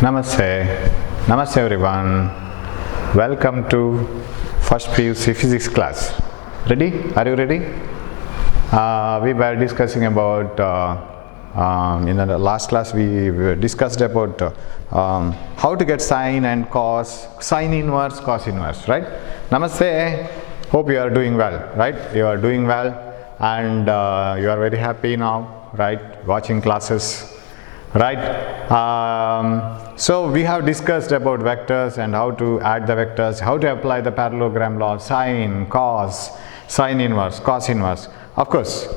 Namaste. Namaste everyone. Welcome to first PUC physics class. Ready? Are you ready? We were discussing about, in the last class we discussed about how to get sine and cos, sine inverse, cos inverse, right? Namaste. Hope you are doing well, right? You are doing well and you are very happy now, right? Watching classes. Right. So we have discussed about vectors and how to add the vectors, how to apply the parallelogram law, sine, cos, sine inverse, cos inverse. Of course,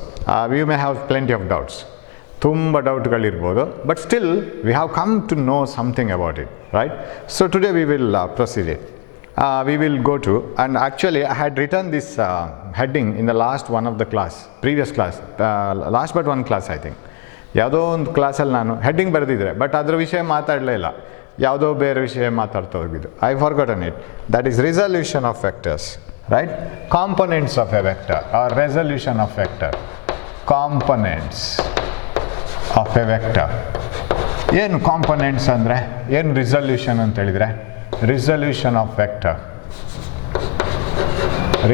we may have plenty of doubts. Tumba doubtಗಳಿರಬಹುದು, but still we have come to know something about it, right? So today we will proceed it. We will go to, and actually I had written this heading in the last one of the class, previous class, last but one class I think. ಯಾವುದೋ ಒಂದು ಕ್ಲಾಸಲ್ಲಿ ನಾನು heading ಬರೆದಿದ್ದೆ, but ಅದರ ವಿಷಯ ಮಾತಾಡಲೇ ಇಲ್ಲ, ಯಾವುದೋ ಬೇರೆ ವಿಷಯ ಮಾತಾಡ್ತಾ ಹೋಗಿದ್ದು. I forgotten it. That is resolution of vectors, right? Components of a vector are resolution of vector. Components of a vector. ಏನು ಕಾಂಪೊನೆಂಟ್ಸ್ ಅಂದರೆ ಏನು? ರಿಸಲ್ಯೂಷನ್ ಅಂತ ಹೇಳಿದರೆ resolution of vector,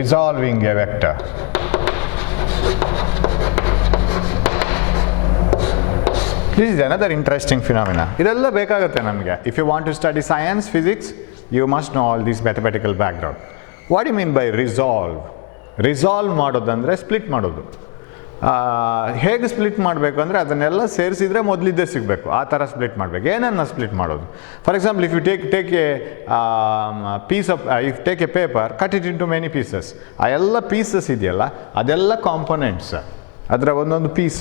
resolving a vector. This is another interesting phenomena. ಇದೆಲ್ಲ ಬೇಕಾಗುತ್ತೆ ನಮಗೆ. If you want to study science, physics, you must know all this mathematical background. What do you mean by resolve? Resolve ಮಾಡೋದಂದರೆ split ಮಾಡೋದು. ಹೇಗೆ split ಮಾಡಬೇಕು ಅಂದರೆ ಅದನ್ನೆಲ್ಲ ಸೇರಿಸಿದ್ರೆ ಮೊದಲಿದ್ದೇ ಸಿಗಬೇಕು, ಆ ಥರ ಸ್ಪ್ಲಿಟ್ ಮಾಡಬೇಕು. ಏನನ್ನು ಸ್ಪ್ಲಿಟ್ ಮಾಡೋದು? For example, if you take a piece of, if take a paper, cut it into many pieces. ಆ ಎಲ್ಲ ಪೀಸಸ್ ಇದೆಯಲ್ಲ, ಅದೆಲ್ಲ ಕಾಂಪೊನೆಂಟ್ಸ್, ಅದರ ಒಂದೊಂದು piece.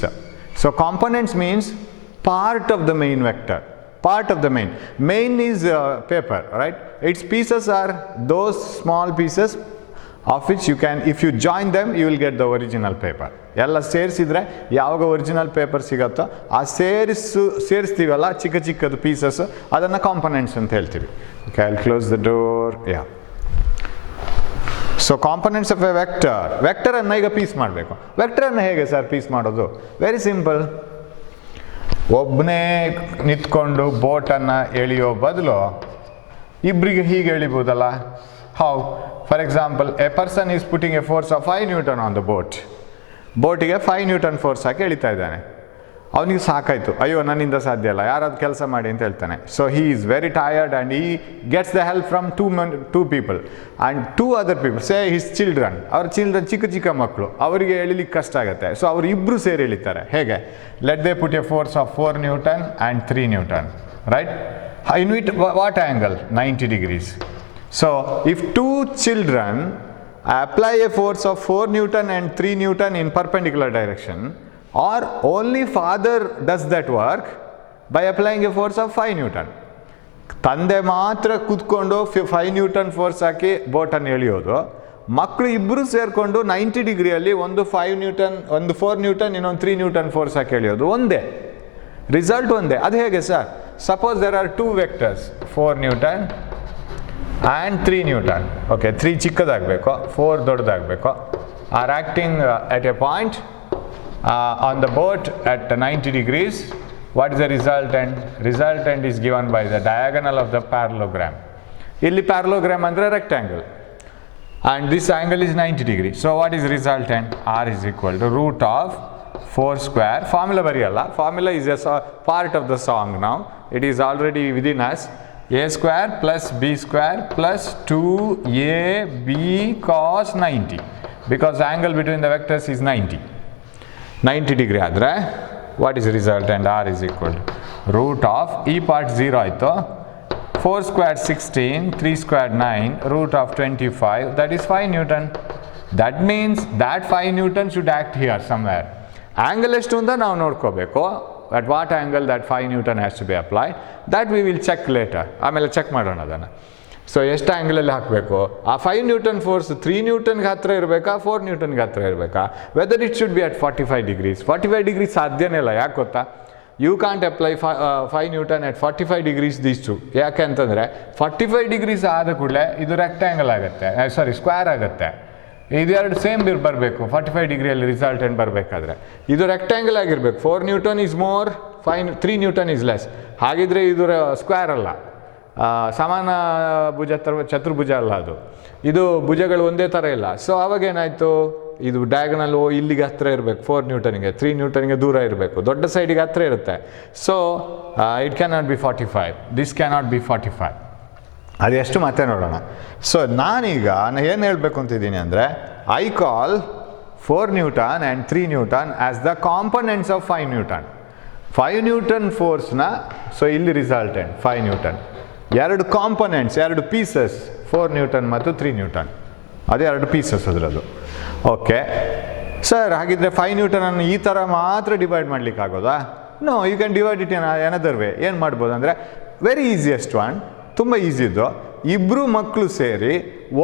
So components means part of the main vector, part of the main is paper, right? Its pieces are those small pieces of which you can, if you join them, you will get the original paper. ಎಲ್ಲ ಸೇರಿಸಿದ್ರೆ ಯಾವಾಗ original paper ಸಿಗುತ್ತೋ ಆ ಸೇರಿಸ್ತೀವಲ್ಲ ಚಿಕ್ಕ ಚಿಕ್ಕದು pieces, ಅದನ್ನು components ಅಂತ ಹೇಳ್ತೀವಿ. Okay, I will close the door. Yeah, so components of a vector. ವೆಕ್ಟರನ್ನು ಈಗ ಪೀಸ್ ಮಾಡಬೇಕು. ವೆಕ್ಟರನ್ನು ಹೇಗೆ ಸರ್ ಪೀಸ್ ಮಾಡೋದು? Very simple. ಒಬ್ಬನೇ ನಿಂತ್ಕೊಂಡು ಬೋಟನ್ನು ಎಳೆಯೋ ಬದಲು ಇಬ್ಬರಿಗೆ ಹೀಗೆ ಎಳಿಬೋದಲ್ಲ. How? For example, a person is putting a force of 5 Newton on the boat. ಬೋಟಿಗೆ 5 Newton ಫೋರ್ಸ್ ಹಾಕಿ ಎಳಿತಾ ಇದ್ದಾನೆ. ಅವನಿಗೆ ಸಾಕಾಯಿತು, ಅಯ್ಯೋ ನನ್ನಿಂದ ಸಾಧ್ಯ ಇಲ್ಲ, ಯಾರಾದ್ರು ಕೆಲಸ ಮಾಡಿ ಅಂತ ಹೇಳ್ತಾನೆ. So he is very tired and he gets the help from two people and 2 other people, say his children. ಅವ್ರ ಚಿಲ್ಡ್ರನ್ ಚಿಕ್ಕ ಚಿಕ್ಕ ಮಕ್ಕಳು, ಅವರಿಗೆ ಎಳಿಲಿಕ್ಕೆ ಕಷ್ಟ ಆಗುತ್ತೆ. ಸೊ ಅವರು ಇಬ್ಬರು ಸೇರಿ ಎಳಿತಾರೆ. ಹೇಗೆ? Let they put a force of 4 Newton and 3 Newton, right? In with what angle? 90 degrees. So if 2 children apply a force of 4 Newton and 3 Newton in perpendicular direction, or only father does that work by applying a force of 5 Newton. ತಂದೆ ಮಾತ್ರ ಕೂತ್ಕೊಂಡು 5 Newton force ಹಾಕಿ ಬೋಟನ್ನು ಎಳೆಯೋದು, ಮಕ್ಕಳು ಇಬ್ಬರು ಸೇರಿಕೊಂಡು 90 ಡಿಗ್ರಿಯಲ್ಲಿ ಒಂದು 5 Newton, ಒಂದು 4 Newton, ಇನ್ನೊಂದು 3 Newton ಫೋರ್ಸ್ ಹಾಕಿ ಎಳೆಯೋದು. ಒಂದೇ ರಿಸಲ್ಟ್, ಒಂದೇ. ಅದು ಹೇಗೆ ಸರ್? Suppose there are 2 vectors, 4 Newton and 3 Newton. Okay, 3 ಚಿಕ್ಕದಾಗಬೇಕು, 4 ದೊಡ್ಡದಾಗಬೇಕು. Are acting at a point on the boat at 90 degrees. What is the resultant? Resultant is given by the diagonal of the parallelogram. Illi parallelogram andre rectangle, and this angle is 90 degrees. So what is resultant? R is equal to root of 4 square. Formula bariyalla. Formula is a part of the song now. It is already within us. A square plus B square plus 2AB cos 90, because angle between the vectors is 90 degree ಆದರೆ what is resultant? R is equal to root of, ಈ part 0 ಆಯಿತು, 4 squared 16, 3 squared 9, root of 25, that is 5 Newton. That means that 5 Newton should act here somewhere. Angle ಎಷ್ಟು ಅಂತ ನಾವು ನೋಡ್ಕೋಬೇಕು. At what angle that 5 Newton has to be applied, that we will check later. ಆಮೇಲೆ check ಮಾಡೋಣ ಅದನ್ನು. So ಎಷ್ಟು ಆ್ಯಂಗಲಲ್ಲಿ ಹಾಕಬೇಕು? ಆ 5 Newton ಫೋರ್ಸ್ 3 Newtonಗೆ ಹತ್ತಿರ ಇರಬೇಕಾ, 4 Newtonಗೆ ಹತ್ತಿರ ಇರಬೇಕಾ? Whether it should be at 45 degrees. 45 degrees ಸಾಧ್ಯನೇ ಇಲ್ಲ. ಯಾಕೆ ಗೊತ್ತಾ? You can't apply 5 Newton at 45 degrees these two. ಯಾಕೆ ಅಂತಂದರೆ 45 degrees ಆದ ಕೂಡಲೇ ಇದು ರೆಕ್ಟ್ಯಾಂಗಲ್ ಆಗುತ್ತೆ, ಸಾರಿ ಸ್ಕ್ವೇರ್ ಆಗುತ್ತೆ. ಇದೆರಡು ಸೇಮ್ ಬರಬೇಕು 45 ಡಿಗ್ರಿಯಲ್ಲಿ ರಿಸಲ್ಟೆಂಟ್ ಬರಬೇಕಾದ್ರೆ. ಇದು ರೆಕ್ಟ್ಯಾಂಗಲ್ ಆಗಿರಬೇಕು. 4 Newton is more, 3 Newton is less. ಹಾಗಿದ್ರೆ ಇದು ಸ್ಕ್ವೇರ್ ಅಲ್ಲ, ಸಮಾನ ಭುಜ ಚತುರ್ಭುಜ ಅಲ್ಲ ಅದು. ಇದು ಭುಜಗಳು ಒಂದೇ ಥರ ಇಲ್ಲ. ಸೊ ಅವಾಗ ಏನಾಯಿತು, ಇದು ಡಯಾಗನಲ್ ಇಲ್ಲಿಗೆ ಹತ್ತಿರ ಇರಬೇಕು 4 ನ್ಯೂಟನ್ಗೆ, 3 ನ್ಯೂಟನ್ಗೆ ದೂರ ಇರಬೇಕು, ದೊಡ್ಡ ಸೈಡಿಗೆ ಹತ್ತಿರ ಇರುತ್ತೆ. So it can not be 45, this can not be 45. ಅದೆಷ್ಟು ಮತ್ತೆ ನೋಡೋಣ. ಸೊ ನಾನೀಗ ಏನು ಹೇಳಬೇಕು ಅಂತಿದ್ದೀನಿ ಅಂದರೆ, I call 4 newton and 3 newton as the components of 5 newton. 5 newton ಫೋರ್ಸ್ನ, ಸೊ ಇಲ್ಲಿ ರಿಸಲ್ಟೆಂಟ್ 5 ನ್ಯೂಟನ್, ಎರಡು ಕಾಂಪೊನೆಂಟ್ಸ್, ಎರಡು ಪೀಸಸ್ 4 ನ್ಯೂಟನ್ ಮತ್ತು 3 ನ್ಯೂಟನ್, ಅದೇ ಎರಡು ಪೀಸಸ್ ಅದರದ್ದು. ಓಕೆ ಸರ್, ಹಾಗಿದ್ರೆ 5 ನ್ಯೂಟನನ್ನು ಈ ಥರ ಮಾತ್ರ ಡಿವೈಡ್ ಮಾಡ್ಲಿಕ್ಕೆ ಆಗೋದಾ? No, you can divide it in another way. ಏನು ಮಾಡ್ಬೋದು ಅಂದರೆ, ವೆರಿ ಈಸಿಯೆಸ್ಟ್ ಒನ್, ತುಂಬ ಈಸಿದ್ದು, ಇಬ್ಬರು ಮಕ್ಕಳು ಸೇರಿ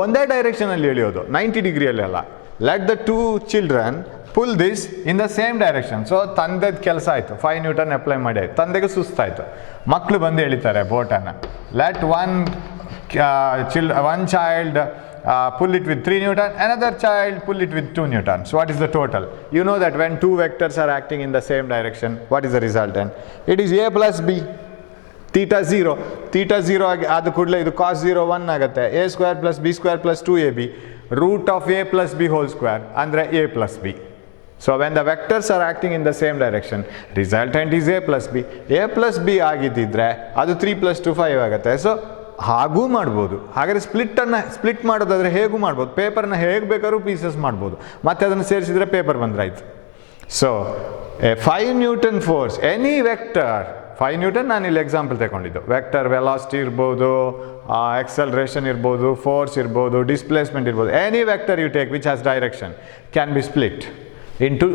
ಒಂದೇ ಡೈರೆಕ್ಷನಲ್ಲಿ ಎಳೆಯೋದು, 90 ಡಿಗ್ರಿಯಲ್ಲೆಲ್ಲ. Let the 2 children pull this in the same direction. So ತಂದೆದು ಕೆಲಸ ಆಯಿತು, 5 ನ್ಯೂಟನ್ ಅಪ್ಲೈ ಮಾಡಿ ಆಯ್ತು, ತಂದೆಗೆ ಸುಸ್ತಾಯಿತು, ಮಕ್ಕಳು ಬಂದು ಎಳಿತಾರೆ ಬೋಟನ್ನು. Let one child pull it with 3 Newton, another child pull it with 2 Newton. So what is the total? You know that when two vectors are acting in the same direction, what is the resultant? It is a plus b. Theta 0. Theta 0 ಆದ ಕೂಡಲೇ ಇದು cos 0 1 ಆಗುತ್ತೆ. a square plus b square plus 2ab. Root of a plus b whole square ಅಂದರೆ a plus b. So when the vectors are acting in the same direction, resultant is a plus b. a plus b ಆಗಿದ್ದಿದ್ರೆ ಅದು 3 plus 2 5 ಆಗುತ್ತೆ. So ಹಾಗೂ ಮಾಡ್ಬೋದು. ಹಾಗಾದರೆ split ಮಾಡೋದಾದರೆ ಹೇಗೂ ಮಾಡ್ಬೋದು, ಪೇಪರ್ನ ಹೇಗೆ ಬೇಕಾದ್ರೂ ಪೀಸಸ್ ಮಾಡ್ಬೋದು, ಮತ್ತು ಅದನ್ನು ಸೇರಿಸಿದರೆ ಪೇಪರ್ ಬಂದ್ರಾಯ್ತು. So a 5 newton force, any vector, 5 newton ನಾನು ಇಲ್ಲಿ ಎಕ್ಸಾಂಪಲ್ ತಗೊಂಡಿದ್ದು, ವೆಕ್ಟರ್ ವೆಲಾಸಿಟಿ ಇರ್ಬೋದು, ಎಕ್ಸಲರೇಷನ್ ಇರ್ಬೋದು, ಫೋರ್ಸ್ ಇರ್ಬೋದು, ಡಿಸ್ಪ್ಲೇಸ್ಮೆಂಟ್ ಇರ್ಬೋದು, any vector you take which has direction can be split into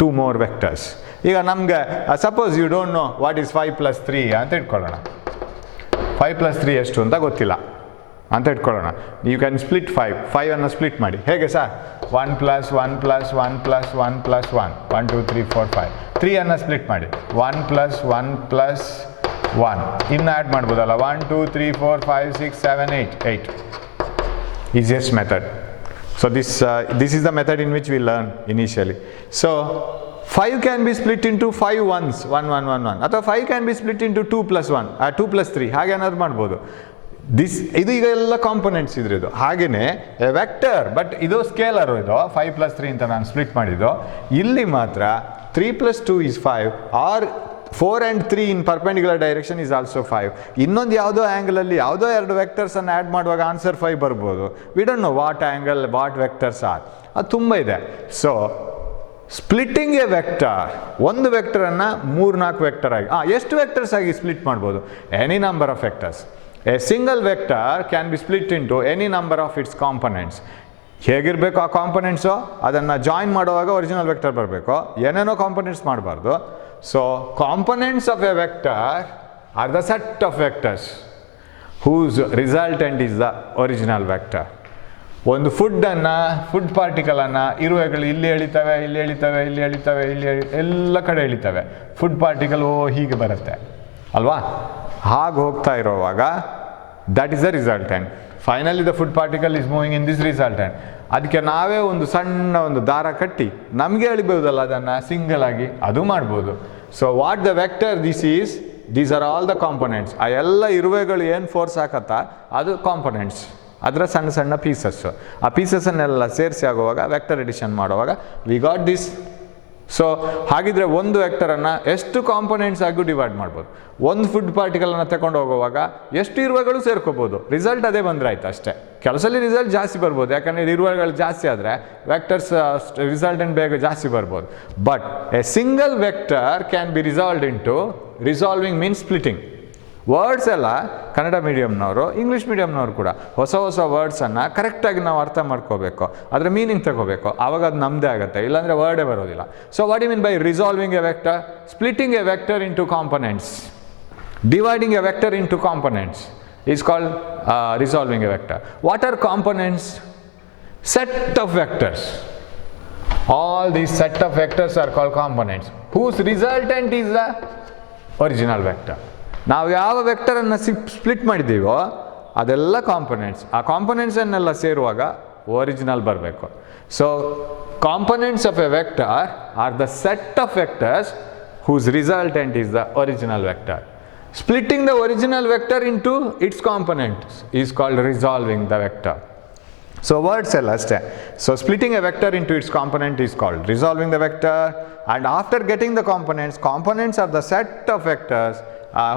2 more vectors. ಈಗ ನಮಗೆ suppose you don't know what is 5 plus 3 ಅಂತ ಇಟ್ಕೊಳ್ಳೋಣ. 5 plus 3 ಎಷ್ಟು ಅಂತ ಗೊತ್ತಿಲ್ಲ ಅಂತ ಇಟ್ಕೊಳ್ಳೋಣ. ಯು ಕ್ಯಾನ್ ಸ್ಪ್ಲಿಟ್ 5 ಅನ್ನು ಸ್ಪ್ಲಿಟ್ ಮಾಡಿ. ಹೇಗೆ sir? 1 plus 1 plus 1 plus 1 plus 1 1 2 3 4 5. 3 ಅನ್ನು ಸ್ಪ್ಲಿಟ್ ಮಾಡಿ 1 plus 1 plus 1. ಇನ್ನು ಆ್ಯಡ್ ಮಾಡ್ಬೋದಲ್ಲ, 1 2 3 4 5 6 7 8. Easiest method. So this is the method in which we learn initially. So 5 can be split into 5 ones, 1 1 1 1, ಅಥವಾ 5 can be split into 2 plus 1, 2 plus 3, ಹಾಗೆ ಏನಾದ್ರು ಮಾಡ್ಬೋದು. ಇದು ಈಗ ಎಲ್ಲ ಕಾಂಪೊನೆಂಟ್ಸ್ ಇದ್ರದ್ದು. ಹಾಗೆಯೇ ವೆಕ್ಟರ್, ಬಟ್ ಇದು ಸ್ಕೇಲರು, ಇದು 5 plus 3 ಅಂತ ನಾನು ಸ್ಪ್ಲಿಟ್ ಮಾಡಿದ್ದು. ಇಲ್ಲಿ ಮಾತ್ರ 3 plus 2 is 5, or 4 and 3 in perpendicular direction is also 5. ಇನ್ನೊಂದು ಯಾವುದೋ ಆ್ಯಂಗಲಲ್ಲಿ ಯಾವುದೋ ಎರಡು ವೆಕ್ಟರ್ಸನ್ನು ಆ್ಯಡ್ ಮಾಡುವಾಗ ಆನ್ಸರ್ 5 ಬರ್ಬೋದು. We don't know what angle, what vectors R, ಅದು ತುಂಬ ಇದೆ. ಸೊ ಸ್ಪ್ಲಿಟ್ಟಿಂಗ್ ಎ ವೆಕ್ಟರ್, ಒಂದು ವೆಕ್ಟರನ್ನು 3-4 ವೆಕ್ಟರ್ ಆಗಿ, ಎಷ್ಟು ವೆಕ್ಟರ್ಸ್ ಆಗಿ ಸ್ಪ್ಲಿಟ್ ಮಾಡ್ಬೋದು? Any number of vectors. A single vector can be split into any number of it's components. ಹೇಗಿರಬೇಕು ಆ ಕಾಂಪೊನೆಂಟ್ಸು, ಅದನ್ನು ಜಾಯಿನ್ ಮಾಡುವಾಗ ಒರಿಜಿನಲ್ ವೆಕ್ಟರ್ ಬರಬೇಕು, ಏನೇನೋ ಕಾಂಪೊನೆಂಟ್ಸ್ ಮಾಡಬಾರ್ದು. So components of a vector are the set of vectors whose resultant is the original vector. ಒಂದು food ಪಾರ್ಟಿಕಲನ್ನು ಇರುವೆಗಳು ಇಲ್ಲಿ ಎಳಿತವೆ, ಇಲ್ಲಿ ಎಳಿತವೆ, ಇಲ್ಲಿ ಎಳಿತವೆ, ಎಲ್ಲ ಕಡೆ ಎಳಿತವೆ. ಫುಡ್ ಪಾರ್ಟಿಕಲ್ ಹೀಗೆ ಬರುತ್ತೆ ಅಲ್ವಾ? ಹಾಗೆ ಹೋಗ್ತಾ ಇರೋವಾಗ that is the resultant. Finally the food particle is moving in this resultant. ಅದಕ್ಕೆ ನಾವೇ ಒಂದು ಸಣ್ಣ ಒಂದು ದಾರ ಕಟ್ಟಿ ನಮಗೆ ಎಳಿಬೋದಲ್ಲ ಅದನ್ನು ಸಿಂಗಲ್ ಆಗಿ, ಅದು ಮಾಡ್ಬೋದು. So what the vector this is, these are all the components. ಆ ಎಲ್ಲ ಇರುವೆಗಳು ಏನು ಫೋರ್ಸ್ ಹಾಕತ್ತಾ ಅದು ಕಾಂಪೊನೆಂಟ್ಸ್, ಅದರ ಸಣ್ಣ ಸಣ್ಣ ಪೀಸಸ್ಸು. ಆ ಪೀಸಸ್ಸನ್ನೆಲ್ಲ ಸೇರಿಸಿ ಆಗುವಾಗ ವೆಕ್ಟರ್ ಎಡಿಷನ್ ಮಾಡುವಾಗ ವಿ ಗಾಟ್ ದಿಸ್. ಸೊ ಹಾಗಿದ್ರೆ ಒಂದು ವೆಕ್ಟರನ್ನು ಎಷ್ಟು ಕಾಂಪೊನೆಂಟ್ಸ್ ಆಗೂ ಡಿವೈಡ್ ಮಾಡ್ಬೋದು. ಒಂದು ಫುಡ್ ಪಾರ್ಟಿಕಲನ್ನು ತಗೊಂಡು ಹೋಗುವಾಗ ಎಷ್ಟು ಇರುವೆಗಳು ಸೇರ್ಕೋಬೋದು, ರಿಸಲ್ಟ್ ಅದೇ ಬಂದರೆ ಆಯ್ತು ಅಷ್ಟೇ. ಕೆಲಸಲ್ಲಿ ರಿಸಲ್ಟ್ ಜಾಸ್ತಿ ಬರ್ಬೋದು, ಯಾಕಂದರೆ ಇರುವೆಗಳು ಜಾಸ್ತಿ ಆದರೆ ವೆಕ್ಟರ್ಸ್ ರಿಸಲ್ಟೆಂಟ್ ಬೇಗ ಜಾಸ್ತಿ ಬರ್ಬೋದು. But A single vector can be resolved into, resolving means splitting. Words ಎಲ್ಲ ಕನ್ನಡ ಮೀಡಿಯಮ್ನವರು, ಇಂಗ್ಲೀಷ್ ಮೀಡಿಯಮ್ನವರು ಕೂಡ ಹೊಸ ವರ್ಡ್ಸನ್ನು ಕರೆಕ್ಟಾಗಿ ನಾವು ಅರ್ಥ ಮಾಡ್ಕೋಬೇಕು, ಅದರ ಮೀನಿಂಗ್ ತಗೋಬೇಕು, ಆವಾಗ ಅದು ನಮ್ಮದೇ ಆಗುತ್ತೆ, ಇಲ್ಲಾಂದರೆ ವರ್ಡೇ ಬರೋದಿಲ್ಲ. So what you mean by resolving a vector? Splitting a vector into components, dividing a vector into components is called resolving a vector. What are components? Set of vectors. All these set of vectors are called components whose resultant is the original vector. ನಾವು ಯಾವ ವೆಕ್ಟರನ್ನು split ಮಾಡಿದ್ದೀವೋ ಅದೆಲ್ಲ components. ಆ ಕಾಂಪೊನೆಂಟ್ಸನ್ನೆಲ್ಲ ಸೇರುವಾಗ original ಬರಬೇಕು. So components of a vector are the set of vectors whose resultant is the original vector. Splitting the original vector into its components is called resolving the vector. So words ಎಲ್ಲ ಅಷ್ಟೇ. So splitting a vector into its component is called resolving the vector, and after getting the components are the set of vectors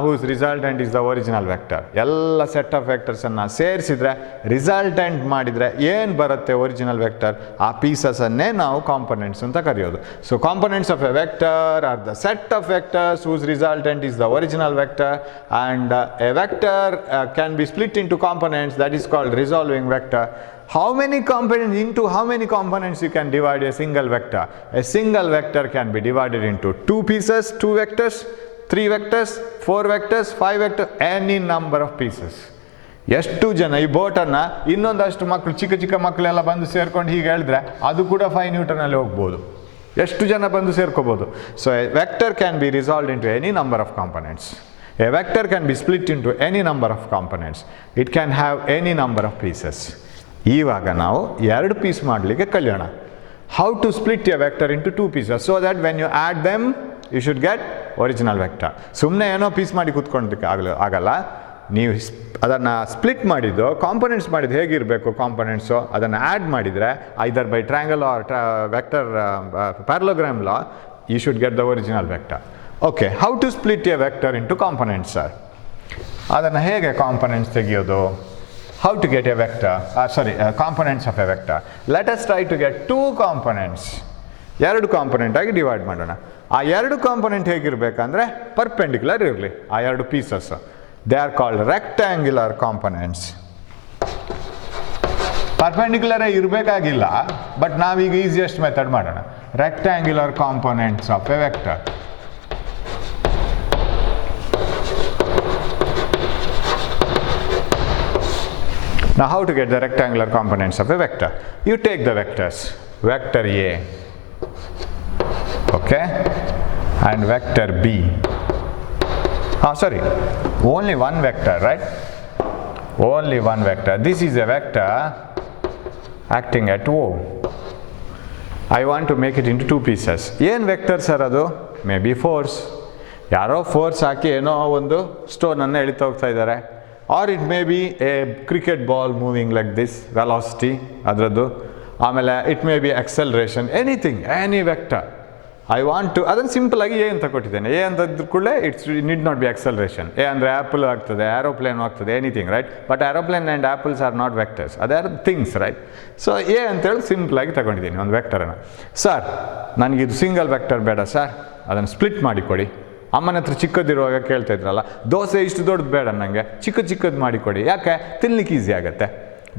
whose resultant is the original vector. ಎಲ್ಲ set of vectors ಅನ್ನ ಸೇರಿಸಿದ್ರೆ resultant ಮಾಡಿದ್ರೆ ಏನು ಬರುತ್ತೆ original vector, ಆ pieces ಅನ್ನೇ ನಾವು components ಅಂತ ಕರೆಯೋದು. So components of a vector are the set of vectors whose resultant is the original vector, and a vector can be split into components, that is called resolving vector. How many components you can divide a single vector? A single vector can be divided into 2 pieces, 2 vectors, 3 vectors, 4 vectors, 5 vectors, any number of pieces. ಎಷ್ಟು ಜನ ಈ ಬೋಟನ್ನು ಇನ್ನೊಂದಷ್ಟು ಮಕ್ಕಳು ಚಿಕ್ಕ ಮಕ್ಕಳೆಲ್ಲ ಬಂದು ಸೇರ್ಕೊಂಡು ಹೀಗೆ ಹೇಳಿದ್ರೆ ಅದು ಕೂಡ 5 ನ್ಯೂಟನಲ್ಲಿ ಹೋಗ್ಬೋದು. ಎಷ್ಟು ಜನ ಬಂದು ಸೇರ್ಕೋಬೋದು. So a vector can be resolved into any number of components. A vector can be split into any number of components. It can have any number of pieces. ಇವಾಗ ನಾವು 2 ಪೀಸ್ ಮಾಡಲಿಕ್ಕೆ ಕಲಿಯೋಣ. How to split a vector into 2 pieces so that when you add them you should get original vector. ಸುಮ್ಮನೆ ಏನೋ piece ಮಾಡಿ ಕೂತ್ಕೊಳ್ಳೋದಕ್ಕೆ ಆಗಲ್ಲ. ನೀವು ಅದನ್ನು ಸ್ಪ್ಲಿಟ್ ಮಾಡಿದ್ದು ಕಾಂಪೊನೆಂಟ್ಸ್ ಮಾಡಿದ್ದು ಹೇಗಿರಬೇಕು, ಕಾಂಪೊನೆಂಟ್ಸು ಅದನ್ನು ಆ್ಯಡ್ ಮಾಡಿದರೆ either by triangle or vector parallelogram law you should get the original vector. Okay, how to split a vector into components sir, ಅದನ್ನು ಹೇಗೆ ಕಾಂಪೊನೆಂಟ್ಸ್ ತೆಗೆಯೋದು? How to get a vector, components of a vector. Let us try to get 2 components. 2 component ಆಗಿ divide ಮಾಡೋಣ. ಆ 2 component ಹೇಗಿರಬೇಕಂದ್ರೆ perpendicular ಇರಲಿ. ಆ 2 pieces they are called rectangular components. ಪರ್ಪೆಂಡಿಕ್ಯುಲರೇ ಇರಬೇಕಾಗಿಲ್ಲ, ಬಟ್ ನಾವೀಗ ಈಸಿಯೆಸ್ಟ್ ಮೆಥಡ್ ಮಾಡೋಣ. Rectangular components of a vector. Now how to get the rectangular components of a vector? You take the vectors, vector A, okay, and vector B. Only one vector, right? Only one vector. This is a vector acting at O. I want to make it into 2 pieces. ಏನು vector sir ಅದು? May be force. ಯಾರೋ force ಹಾಕಿ ಏನೋ ಒಂದು ಸ್ಟೋನನ್ನು ಎಳಿತಾ ಹೋಗ್ತಾ ಇದ್ದಾರೆ. Or it may be a cricket ball moving like this, velocity ಅದರದ್ದು. ಆಮೇಲೆ it may be acceleration, anything, any vector. I want to, ಅದನ್ನು ಸಿಂಪಲ್ ಆಗಿ ಎ ಅಂತ ಕೊಟ್ಟಿದ್ದೇನೆ. ಎ ಅಂತಂದ್ರೆ ಕೂಡಲೇ it's need not be acceleration. A ಅಂದರೆ ಆ್ಯಪಲ್ ಆಗ್ತದೆ, ಏರೋಪ್ಲೇನ್ ಆಗ್ತದೆ, anything, right? But aeroplane and apples are not vectors, ಅದೇ are things, right? So A ಅಂತೇಳಿ ಸಿಂಪಲ್ ಆಗಿ ತಗೊಂಡಿದ್ದೀನಿ ಒಂದು ವೆಕ್ಟರನ್ನು. ಸರ್ ನನಗಿದು ಸಿಂಗಲ್ ವೆಕ್ಟರ್ ಬೇಡ ಸರ್, ಅದನ್ನು ಸ್ಪ್ಲಿಟ್ ಮಾಡಿಕೊಡಿ. ಅಮ್ಮನ ಹತ್ರ ಚಿಕ್ಕದಿರುವಾಗ ಕೇಳ್ತಾ ಇದ್ರಲ್ಲ, ದೋಸೆ ಇಷ್ಟು ದೊಡ್ಡದು ಬೇಡ ನನಗೆ, ಚಿಕ್ಕದು ಮಾಡಿಕೊಡಿ. ಯಾಕೆ? ತಿನ್ಲಿಕ್ಕೆ ಈಸಿ ಆಗುತ್ತೆ.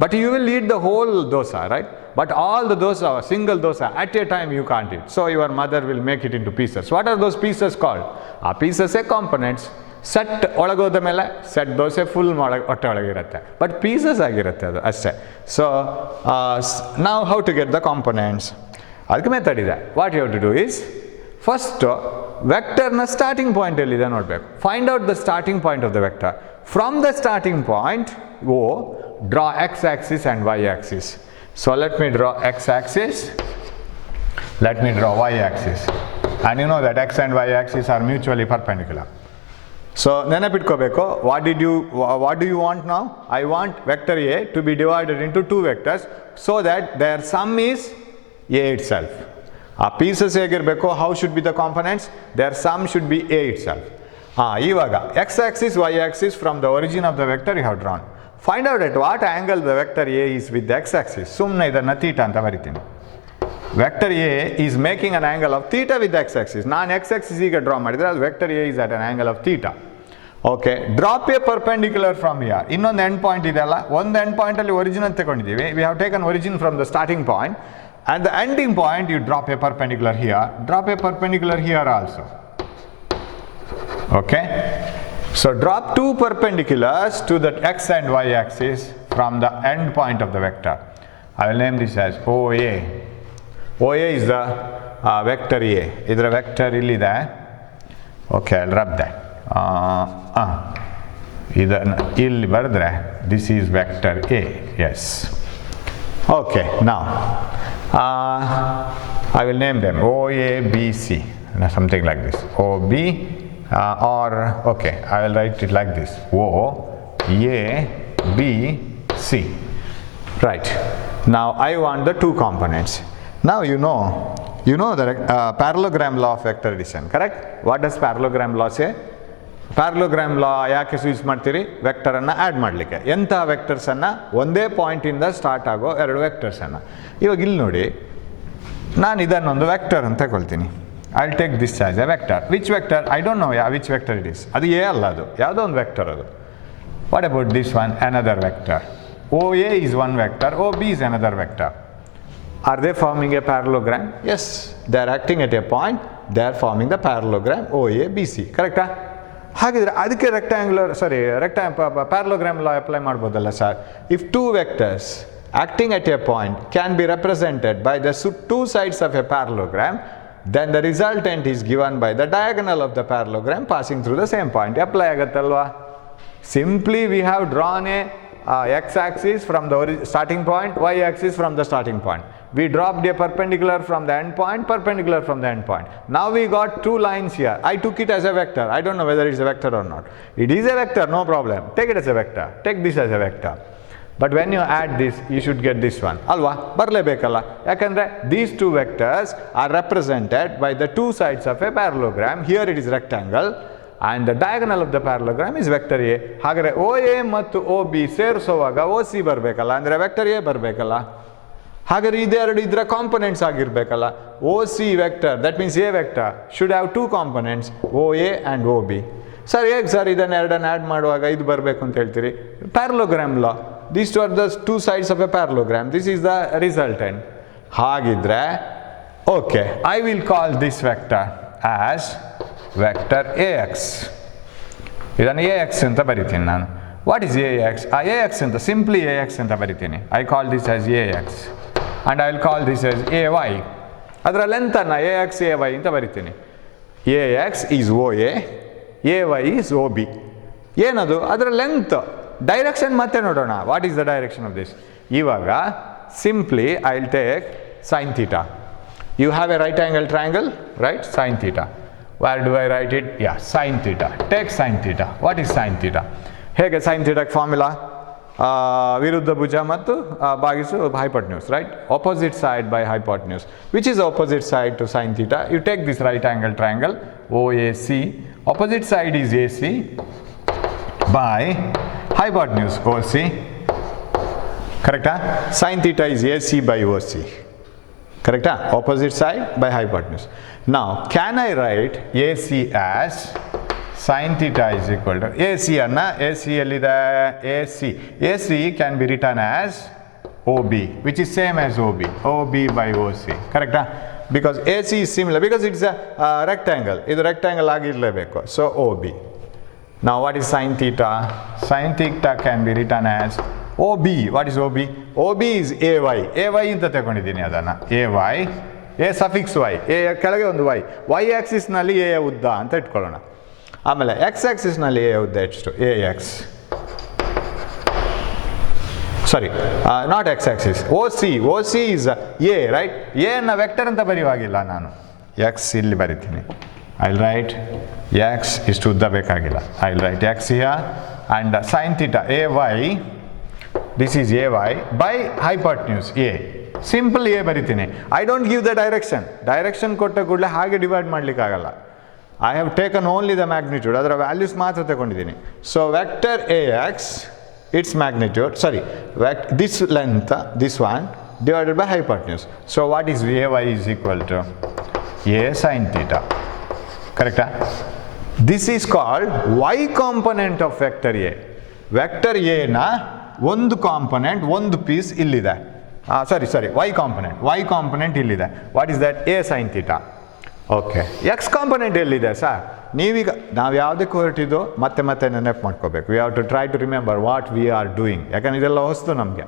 But you will eat the whole dosa, right? But all the dosa, single dosa at a time you can't it. So your mother will make it in two pieces. What are those pieces called? ಆ ಪೀಸಸ್ಸೇ components. Set ಒಳಗೋದ ಮೇಲೆ set dosa full ಹೊಟ್ಟೆ ಒಳಗಿರುತ್ತೆ, but pieces ಆಗಿರುತ್ತೆ ಅದು ಅಷ್ಟೇ. So ನಾವು how to get the components, ಅದಕ್ಕೆ method ಇದೆ. What you have to do is, first ವೆಕ್ಟರ್ನ ಸ್ಟಾರ್ಟಿಂಗ್ ಪಾಯಿಂಟ್ ಎಲ್ಲಿದೆ ನೋಡಬೇಕು. Find out the starting point of the vector. From the starting point O, draw x axis and y axis. So let me draw x axis, let me draw y axis, and you know that x and y axis are mutually perpendicular. So ನೆನಪಿಟ್ಕೋಬೇಕು, what do you want now? I want vector A to be divided into 2 vectors so that their sum is A itself. ಆ pieces ಹೇಗಿರಬೇಕು? How should be the components? Their sum should be A itself. ಇವಾಗ X axis Y axis from the origin of the vector you have drawn. Find out at what angle the vector A is with the X axis. ಸುಮ್ಮನೆ ಇದನ್ನು theta ಅಂತ ಬರಿತೀನಿ. Vector A is making an angle of theta with X axis. ನಾನು X axis ಈಗ draw ಮಾಡಿದರೆ ಅದು vector A is at an angle of theta. Okay, drop a perpendicular from here. ಇನ್ನೊಂದು end point ಇದೆಯಲ್ಲ, ಒಂದು end ಪಾಯಿಂಟಲ್ಲಿ origin ತಗೊಂಡಿದ್ದೀವಿ. We have taken origin from the starting point. At the ending point you drop a perpendicular here, drop a perpendicular here also. Okay, so drop 2 perpendiculars to the x and y axis from the end point of the vector. I will name this as OA. OA is the vector A. Idra vector illide. Okay, I'll rub that. Illi bardre, this is vector A. Yes. Okay, now I will name them O, A, B, C, something like this. O, B, or okay, I will write it like this: O, A, B, C. Right. Now I want the two components. Now you know the parallelogram law of vector addition, correct? What does parallelogram law say? ಪ್ಯಾರಲೋಗ್ರಾಮ್ ಲಾ ಯಾಕೆ use ಮಾಡ್ತೀರಿ? ವೆಕ್ಟರನ್ನು add ಮಾಡಲಿಕ್ಕೆ. ಎಂಥ ವೆಕ್ಟರ್ಸನ್ನು? ಒಂದೇ ಪಾಯಿಂಟಿಂದ start ಆಗೋ ಎರಡು ವೆಕ್ಟರ್ಸನ್ನು. ಇವಾಗ ಇಲ್ಲಿ ನೋಡಿ, ನಾನು ಇದನ್ನೊಂದು ವೆಕ್ಟರ್ ಅಂತ ತಗೊಳ್ತೀನಿ. I will take this as A vector. Which vector? I don't know which vector it is. ಅದು ಎ ಅಲ್ಲ, ಅದು ಯಾವುದೋ ಒಂದು ವೆಕ್ಟರ್ ಅದು. What about this one? Another vector. O A is one vector, O B is another vector. Are they forming a parallelogram? Yes, they are acting at a point, they are forming the parallelogram O A B C. ಕರೆಕ್ಟಾ? ಹಾಗಿದ್ರೆ ಅದಕ್ಕೆ parallelogram ಲಾ apply ಮಾಡ್ಬೋದಲ್ಲ sir? If two vectors acting at a point can be represented by the two sides of a parallelogram, then the resultant is given by the diagonal of the parallelogram passing through the same point. Apply ಆಗುತ್ತಲ್ವಾ? Simply we have drawn a x-axis from the starting point, y-axis from the starting point. We dropped a perpendicular from the end point, perpendicular from the end point. Now we got two lines here. I took it as a vector. I don't know whether it's a vector or not. It is a vector, no problem. Take it as a vector. Take this as a vector. But when you add this, you should get this one. Alva, barlebekalla. Yakandre these two vectors are represented by the two sides of a parallelogram. Here it is rectangle. And the diagonal of the parallelogram is vector A. ಹಾಗಾದರೆ O A ಮತ್ತು O B ಸೇರಿಸುವಾಗ O C ಬರಬೇಕಲ್ಲ, ಅಂದರೆ vector A ಬರಬೇಕಲ್ಲ. ಹಾಗಾದರೆ ಇದೆರಡು ಇದರ components ಆಗಿರಬೇಕಲ್ಲ. O C vector, that means A vector should have two components, O A and O B. ಸರ್ ಹೇಗೆ ಸರ್ ಇದನ್ನು ಎರಡನ್ನು ಆ್ಯಡ್ ಮಾಡುವಾಗ ಇದು ಬರಬೇಕು ಅಂತ ಹೇಳ್ತೀರಿ? Parallelogram law. These two are the two sides of a parallelogram. This is the resultant. ಹಾಗಿದ್ರೆ okay, I will call this vector as vector AX. ಇದನ್ನು AX ಅಂತ ಬರಿತೀನಿ ನಾನು. What is AX? AX ಅಂತ ಸಿಂಪ್ಲಿ AX ಅಂತ ಬರಿತೀನಿ. I call this as AX and I will call this as AY. ಅದರ ಲೆಂತನ್ನು AX AY ಅಂತ ಬರಿತೀನಿ. AX is OA, AY is OB. ಏನದು? ಅದರ ಲೆಂತ್. ಡೈರೆಕ್ಷನ್ ಮತ್ತೆ ನೋಡೋಣ. What is the direction of this? ಇವಾಗ simply I will take sin theta. You have a right angle triangle, right? Sin theta. Where do I write it? Yeah, sin theta. Take sin theta. What is sin theta? ಹೇಗೆ sin theta formula? ವಿರುದ್ಧ ಭುಜ ಮತ್ತು ಭಾಗಿಸು hypotenuse, right? Opposite side by hypotenuse. Which is opposite side to sin theta? You take this right angle triangle OAC. Opposite side is AC by hypotenuse OC. Correcta? Sin theta is AC by OC. Correcta? Opposite side by hypotenuse. Now, can I write AC as sin theta is equal to AC anna AC ellide AC can be written as OB, which is same as OB by OC. Correcta? Because AC is similar, because it's a rectangle. Idu rectangle agirlebeku. So OB. Now what is sin theta? Sin theta can be written as OB. What is OB? OB is AY. AY ಅಂತ ತಗೊಂಡಿದ್ದೀನಿ ಅದನ್ನು. AY, A suffix Y. A ಕೆಳಗೆ ಒಂದು Y. Y ಆಕ್ಸಿಸ್ನಲ್ಲಿ A ಉದ್ದ ಅಂತ ಇಟ್ಕೊಳ್ಳೋಣ. ಆಮೇಲೆ X ಆಕ್ಸಿಸ್ನಲ್ಲಿ A ಉದ್ದ ಎಷ್ಟು? AX. Sorry, not X Axis. OC is A, right? A ನ ವೆಕ್ಟರ್ ಅಂತ ಬರೆಯುವಾಗಿಲ್ಲ ನಾನು. X ಇಲ್ಲಿ ಬರಿತೀನಿ. I'll write X ಇಷ್ಟು ಉದ್ದ ಬೇಕಾಗಿಲ್ಲ. I'll write X here and sin theta AY. This is AY by hypotenuse A. Simple A ಬರಿತೀನಿ. I don't give the direction. Direction ಕೊಟ್ಟ ಕೂಡಲೇ ಹಾಗೆ ಡಿವೈಡ್ ಮಾಡಲಿಕ್ಕಾಗಲ್ಲ. I have taken only the magnitude. ಅದರ values ಮಾತ್ರ ತಗೊಂಡಿದ್ದೀನಿ. So vector AX, its magnitude, this length, this one divided by hypotenuse. So what is AY is equal to A sin theta. Correct? This is called Y component of vector A. Vector A na ಒಂದು component, ಒಂದು piece ಇಲ್ಲಿದೆ. Y component ಇಲ್ಲಿದೆ. What is that? A sin theta. Okay, X component ಎಲ್ಲಿದೆ sir? ನಾವು ಯಾವುದಕ್ಕೆ ಹೊರಟಿದ್ದು ಮತ್ತೆ ನೆನಪು ಮಾಡ್ಕೋಬೇಕು. We have to try to remember what we are doing. ಯಾಕಂದ್ರೆ ಇದೆಲ್ಲ ಹೊಸ್ತು ನಮಗೆ.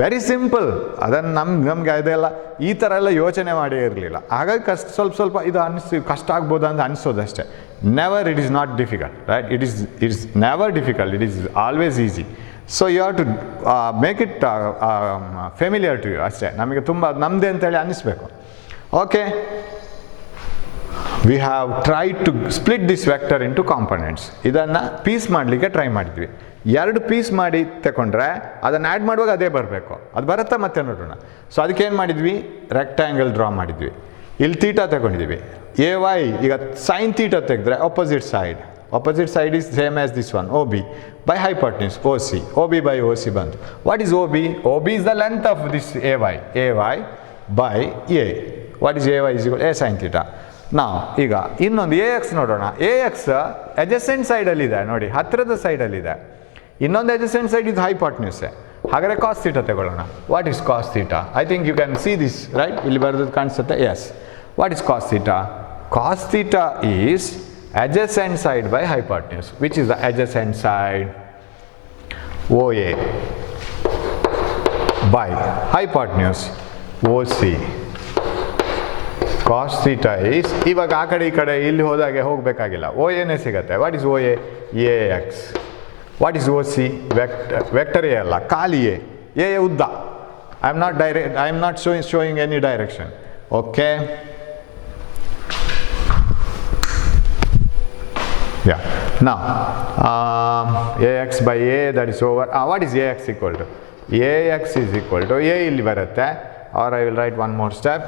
Very simple. ಅದನ್ನು ನಮಗೆ ಅದೆಲ್ಲ ಈ ಥರ ಎಲ್ಲ ಯೋಚನೆ ಮಾಡೇ ಇರಲಿಲ್ಲ. ಹಾಗಾಗಿ ಸ್ವಲ್ಪ ಇದು ಕಷ್ಟ ಆಗ್ಬೋದು ಅಂತ ಅನಿಸೋದಷ್ಟೇ. Never it is not difficult, right? It is never difficult. It is always easy. So you have to make it familiar to you ಅಷ್ಟೇ, ನಮಗೆ ತುಂಬ ನಮ್ಮದೇ ಅಂತೇಳಿ ಅನ್ನಿಸ್ಬೇಕು. Okay, we have try to split this vector into components. ಇದನ್ನು piece ಮಾಡಲಿಕ್ಕೆ try ಮಾಡಿದ್ವಿ. 2 piece ಮಾಡಿ ತಗೊಂಡ್ರೆ ಅದನ್ನು ಆ್ಯಡ್ ಮಾಡುವಾಗ ಅದೇ ಬರಬೇಕು. ಅದು ಬರುತ್ತಾ ಮತ್ತೆ ನೋಡೋಣ. ಸೊ ಅದಕ್ಕೆ ಏನು ಮಾಡಿದ್ವಿ, ರೆಕ್ಟ್ಯಾಂಗಲ್ ಡ್ರಾ ಮಾಡಿದ್ವಿ. ಇಲ್ಲಿ ತೀಟಾ ತಗೊಂಡಿದ್ವಿ. ಎ ವೈ ಈಗ ಸೈನ್ ತೀಟಾ ತೆಗೆದ್ರೆ opposite side is same as this one, O B by hypotenuse O C, O B by O C ಬಂತು. What is O B? O B is the length of this A Y by A. What is A Y is equal A sine theta. ನಾವು ಈಗ ಇನ್ನೊಂದು A X ನೋಡೋಣ. A X adjacent ಸೈಡಲ್ಲಿದೆ ನೋಡಿ, ಹತ್ತಿರದ ಸೈಡಲ್ಲಿದೆ. ಇನ್ನೊಂದು ಅಡ್ಜಸೆಂಟ್ ಸೈಡ್ ಇದು ಹೈಪಾಟ್ನ್ಯೂಸೆ. ಹಾಗಾದರೆ ಕಾಸ್ ಥೀಟಾ ತಗೊಳ್ಳೋಣ. What is cos theta? I think you can see this right, ಇಲ್ಲಿ ಬರೆದು ಕಾಣಿಸುತ್ತೆ. Yes, what is cos theta? Cos theta is adjacent side by hypotenuse. Which is the adjacent side? OA by hypotenuse OC. Cos theta is, ಇವಾಗ ಆ ಕಡೆ ಈ ಕಡೆ ಇಲ್ಲಿ ಹೋದಾಗೆ ಹೋಗಬೇಕಾಗಿಲ್ಲ, OA ನೇ ಸಿಗುತ್ತೆ. What is OA? AX. What is OC? Vector A ಅಲ್ಲ, ಖಾಲಿ ಎ ಉದ್ದ. I am not showing any direction. Okay, yeah. Now ax by a, that is over. What is ax equal to? Ax is equal to a ಇಲ್ಲಿ ಬರುತ್ತೆ, or I will write one more step.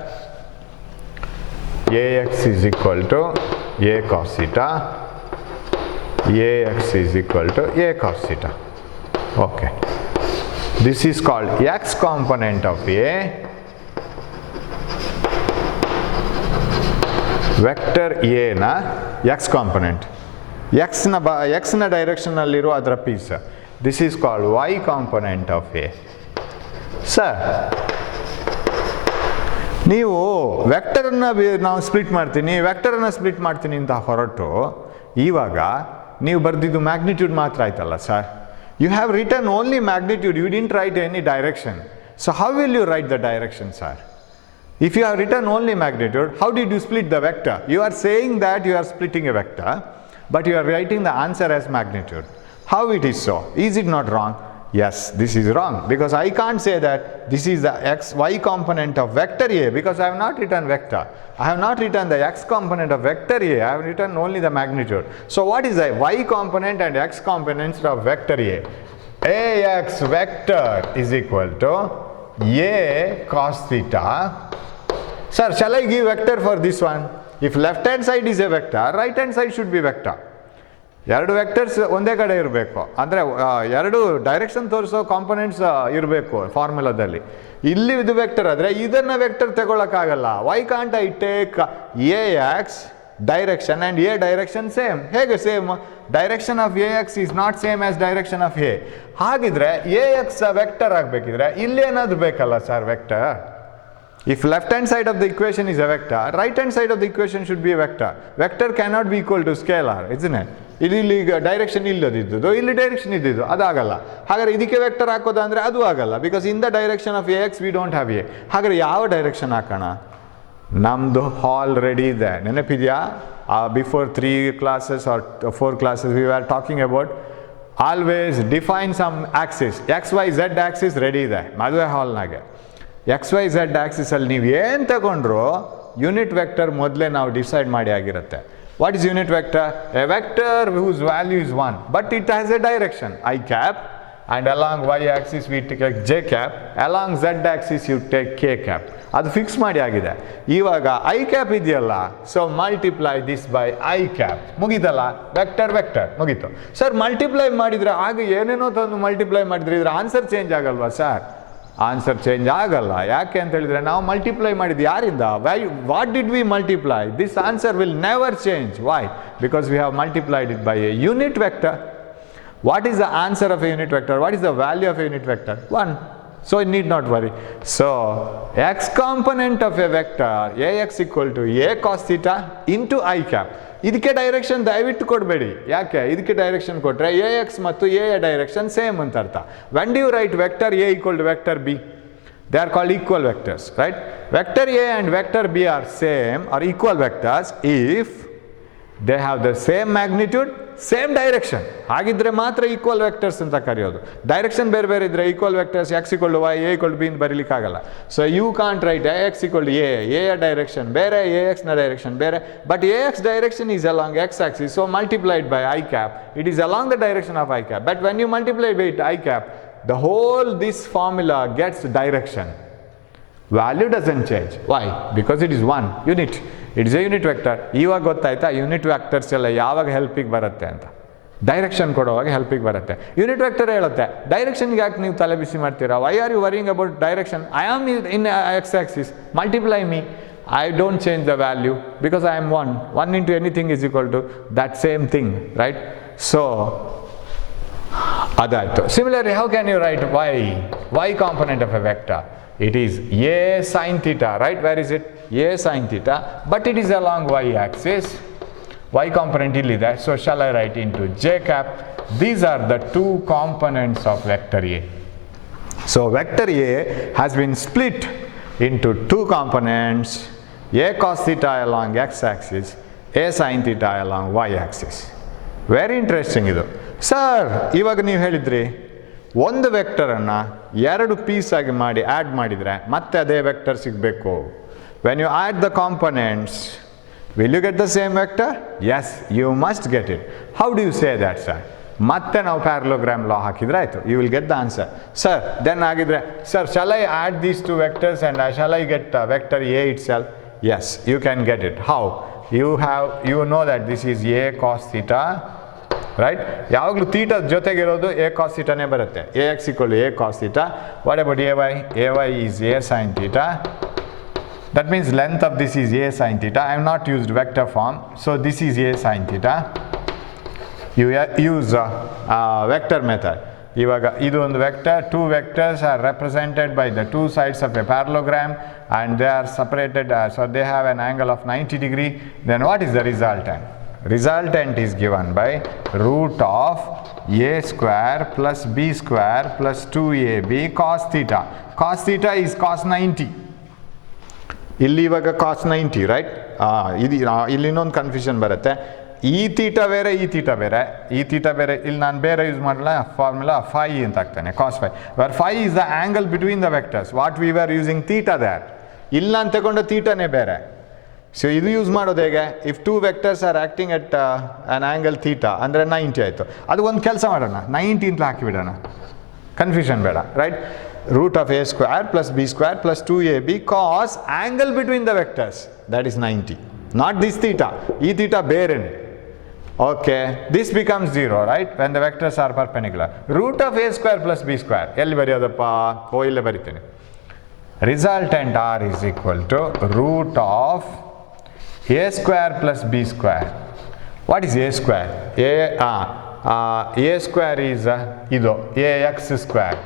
Ax is equal to a cos theta. Ax is equal to a cos theta. Okay, this is called x component of a. Vector a na x component, x ನ ಡೈರೆಕ್ಷನಲ್ಲಿರೋ ಅದರ piece. This is called y component of A. Sir, ನೀವು ವೆಕ್ಟರನ್ನು ನಾವು split ಮಾಡ್ತೀನಿ ಅಂತ ಹೊರಟು ಇವಾಗ ನೀವು ಬರೆದಿದ್ದು ಮ್ಯಾಗ್ನಿಟ್ಯೂಡ್ ಮಾತ್ರ ಆಯ್ತಲ್ಲ sir. You have written only magnitude, you didn't write any direction. So how will you write the direction sir? If you have written only magnitude, how did you split the vector? You are saying that you are splitting a vector, but you are writing the answer as magnitude. How it is so? Is it not wrong? Yes, this is wrong, because I can't say that this is the y component of vector A, because I have not written vector. I have not written the x component of vector A, I have written only the magnitude. So what is the y component and x components of vector A? Ax vector is equal to a cos theta. Sir, shall I give vector for this one? If left hand side is a vector, right hand side should be vector. ಎರಡು vectors ಒಂದೇ ಕಡೆ ಇರಬೇಕು, ಅಂದರೆ ಎರಡು direction ತೋರಿಸೋ components ಇರಬೇಕು ಫಾರ್ಮುಲಾದಲ್ಲಿ. ಇಲ್ಲಿ ಇದು ವೆಕ್ಟರ್ ಆದರೆ ಇದನ್ನು ವೆಕ್ಟರ್ ತಗೊಳ್ಳೋಕ್ಕಾಗಲ್ಲ. Why can't I take A X direction and A direction same? ಹೇಗೆ same? Direction of A X is not same as direction of A. ಹಾಗಿದ್ರೆ ಎ ಎಕ್ಸ್ ವೆಕ್ಟರ್ ಆಗಬೇಕಿದ್ರೆ ಇಲ್ಲೇನಾದರೂ ಬೇಕಲ್ಲ sir vector? If left hand side of the equation is a vector, right hand side of the equation should be a vector. Vector cannot be equal to scalar, isn't it? ಇಲ್ಲಿ direction ಇಲ್ಲದಿದ್ದು ಇಲ್ಲಿ direction ಇದ್ದಿದ್ದು ಅದಾಗಲ್ಲ. ಹಾಗಾದ್ರೆ ಇದಕ್ಕೆ vector ಹಾಕೋದಂದ್ರೆ ಅದು ಆಗಲ್ಲ, because in the direction of A X we don't have A. ಹಾಗಾದ್ರೆ ಯಾವ ಡೈರೆಕ್ಷನ್ ಹಾಕೋಣ? ನಮ್ಮದು ಹಾಲ್ ರೆಡಿ ಇದೆ, ನೆನಪಿದೆಯಾ? Before 3 classes or 4 classes we were talking about always define some axis. X Y Z axis ready ಇದೆ ಮದುವೆ ಹಾಲ್ನಾಗೆ. X Y Z ಆಕ್ಸಿಸಲ್ಲಿ ನೀವು ಏನು ತಗೊಂಡ್ರು ಯೂನಿಟ್ ವೆಕ್ಟರ್ ಮೊದಲೇ ನಾವು ಡಿಸೈಡ್ ಮಾಡಿ ಆಗಿರುತ್ತೆ. What is unit vector? A vector whose value is 1 but it has a direction I cap, and along Y axis we take J cap, along Z axis you take K cap. ಅದು fix ಮಾಡಿ ಆಗಿದೆ. ಇವಾಗ I cap ಇದೆಯಲ್ಲ, so multiply this by I cap. ಮುಗೀತಲ್ಲ, vector ಮುಗೀತು. Sir multiply ಮಾಡಿದರೆ ಆಗ ಏನೇನೋ ತಂದು ಮಲ್ಟಿಪ್ಲೈ ಮಾಡಿದರೆ ಇದರ ಆನ್ಸರ್ ಚೇಂಜ್ ಆಗಲ್ವಾ ಸರ್? ಆನ್ಸರ್ ಚೇಂಜ್ ಆಗಲ್ಲ. ಯಾಕೆ ಅಂತ ಹೇಳಿದರೆ ನಾವು ಮಲ್ಟಿಪ್ಲೈ ಮಾಡಿದ್ದು ಯಾರಿಂದ? What did we multiply? This answer will never change. Why? Because we have multiplied it by a unit vector. What is the answer of a unit vector? What is the value of a unit vector? 1. So you need not worry. So x component of a vector ax equal to a cos theta into i cap. ಇದಕ್ಕೆ direction ದಯವಿಟ್ಟು ಕೊಡಬೇಡಿ. ಯಾಕೆ? ಇದಕ್ಕೆ direction ಕೊಟ್ಟರೆ A X ಮತ್ತು A direction same ಅಂತ ಅರ್ಥ. When do you write vector A equal to vector B? They are called equal vectors, right? Vector A and vector B are same are equal vectors if they have the same magnitude, same direction. ಹಾಗಿದ್ರೆ ಮಾತ್ರ equal vectors ಅಂತ ಕರೆಯೋದು. Direction ಬೇರೆ ಬೇರೆ ಇದ್ರೆ equal vectors x = y, a = b ಅಂತ ಬರೀಲಿಕ್ಕಾಗಲ್ಲ. So you can't write x = a, a ಯ ಡೈರೆಕ್ಷನ್ ಬೇರೆ, ax ನ ಡೈರೆಕ್ಷನ್ ಬೇರೆ. But ax direction is along x axis, so multiplied by I cap, it is along the direction of I cap. But when you multiply by I cap, the whole this formula gets direction. Value doesn't change. Why? Because it is one unit. It is a unit vector. ಇವಾಗ ಗೊತ್ತಾಯ್ತಾ unit vectors ಎಲ್ಲ ಯಾವಾಗ ಹೆಲ್ಪಿಗೆ ಬರುತ್ತೆ ಅಂತ? Direction ಕೊಡುವಾಗ ಹೆಲ್ಪಿಗೆ ಬರುತ್ತೆ. Unit vector ಹೇಳುತ್ತೆ, ಡೈರೆಕ್ಷನ್ಗೆ ಯಾಕೆ ನೀವು ತಲೆ ಬಿಸಿ ಮಾಡ್ತೀರಾ? Why are you worrying about direction? I am in X axis, multiply me. I don't change the value because I am 1. 1 into anything is equal to that same thing, right? So, adaito. Similarly, how can you write y? Y component of a vector. It is a sin theta, right? Where is it? A sin theta, but it is along y axis. Y component illide. So, shall I write into j cap? These are the two components of vector A. So, vector A has been split into two components, a cos theta along x axis, a sin theta along y axis. Very interesting ಇದು. Sir, ಇವಾಗ ನೀವು ಹೇಳಿದ್ರಿ ಒಂದು ವೆಕ್ಟರನ್ನು ಎರಡು piece ಆಗಿ ಮಾಡಿ add ಮಾಡಿದರೆ ಮತ್ತೆ ಅದೇ ವೆಕ್ಟರ್ ಸಿಗಬೇಕು. When you add the components, will you get the same vector? Yes, you must get it. How do you say that sir? ಮತ್ತೆ ನಾವು ಪ್ಯಾರಲೋಗ್ರಾಮ್ ಲಾ ಹಾಕಿದ್ರೆ ಆಯಿತು, you will get the answer. Sir, then ಆಗಿದ್ರೆ sir, shall I add these two vectors and shall I get vector A itself? Yes, you can get it. How? You know that this is A cos theta, right? ಯಾವಾಗಲೂ ಥೀಟಾದ ಜೊತೆಗಿರೋದು A cos ಥೀಟಾನೇ ಬರುತ್ತೆ. A X = A cos theta. What about A Y? A Y is A sine theta. That means length of this is a sin theta. I have not used vector form, so this is a sin theta. You use vector method. ಇವಾಗ ಇದು ಒಂದು vector, two vectors are represented by the two sides of a parallelogram and they are separated, so they have an angle of 90 degree. Then what is the resultant? Resultant is given by root of a square plus b square plus 2ab cos theta. Cos theta is cos 90. ಇಲ್ಲಿ ಇವಾಗ ಕಾಸ್ 90, right? ಇದು ಇಲ್ಲಿ ಇನ್ನೊಂದು confusion ಬರುತ್ತೆ. ಈ theta ಬೇರೆ, ಈ theta ಬೇರೆ, ಈ ತೀಟಾ ಬೇರೆ. ಇಲ್ಲಿ ನಾನು ಬೇರೆ ಯೂಸ್ ಮಾಡಲ್ಲ, ಫಾರ್ಮುಲಾ ಫೈ ಅಂತ ಹಾಕ್ತೇನೆ, cos phi. Where phi is the angle between the vectors. What we were using theta that. ಇಲ್ಲ ಅಂತ ತಗೊಂಡು ತೀಟಾನೇ ಬೇರೆ. ಸೊ ಇದು ಯೂಸ್ ಮಾಡೋದು ಹೇಗೆ? If two vectors R acting at an angle theta ಅಂದರೆ 90 ಆಯಿತು. ಅದು ಒಂದು ಕೆಲಸ ಮಾಡೋಣ, 90 ಅಂತ ಹಾಕಿಬಿಡೋಣ, ಕನ್ಫ್ಯೂಷನ್ ಬೇಡ, right? root of a square plus b square plus 2ab cos angle between the vectors, that is 90. Not this theta. E theta ಬೇರೆನೆ. Okay, this becomes 0, right? When the vectors are perpendicular. Root of a square plus b square. ಎಲ್ಲಿ ಬರೆಯೋದಪ್ಪ? ಇಲ್ಲೇ ಬರಿತೀನಿ. Resultant r is equal to root of a square plus b square. What is a square? A square is ಇದು ax square.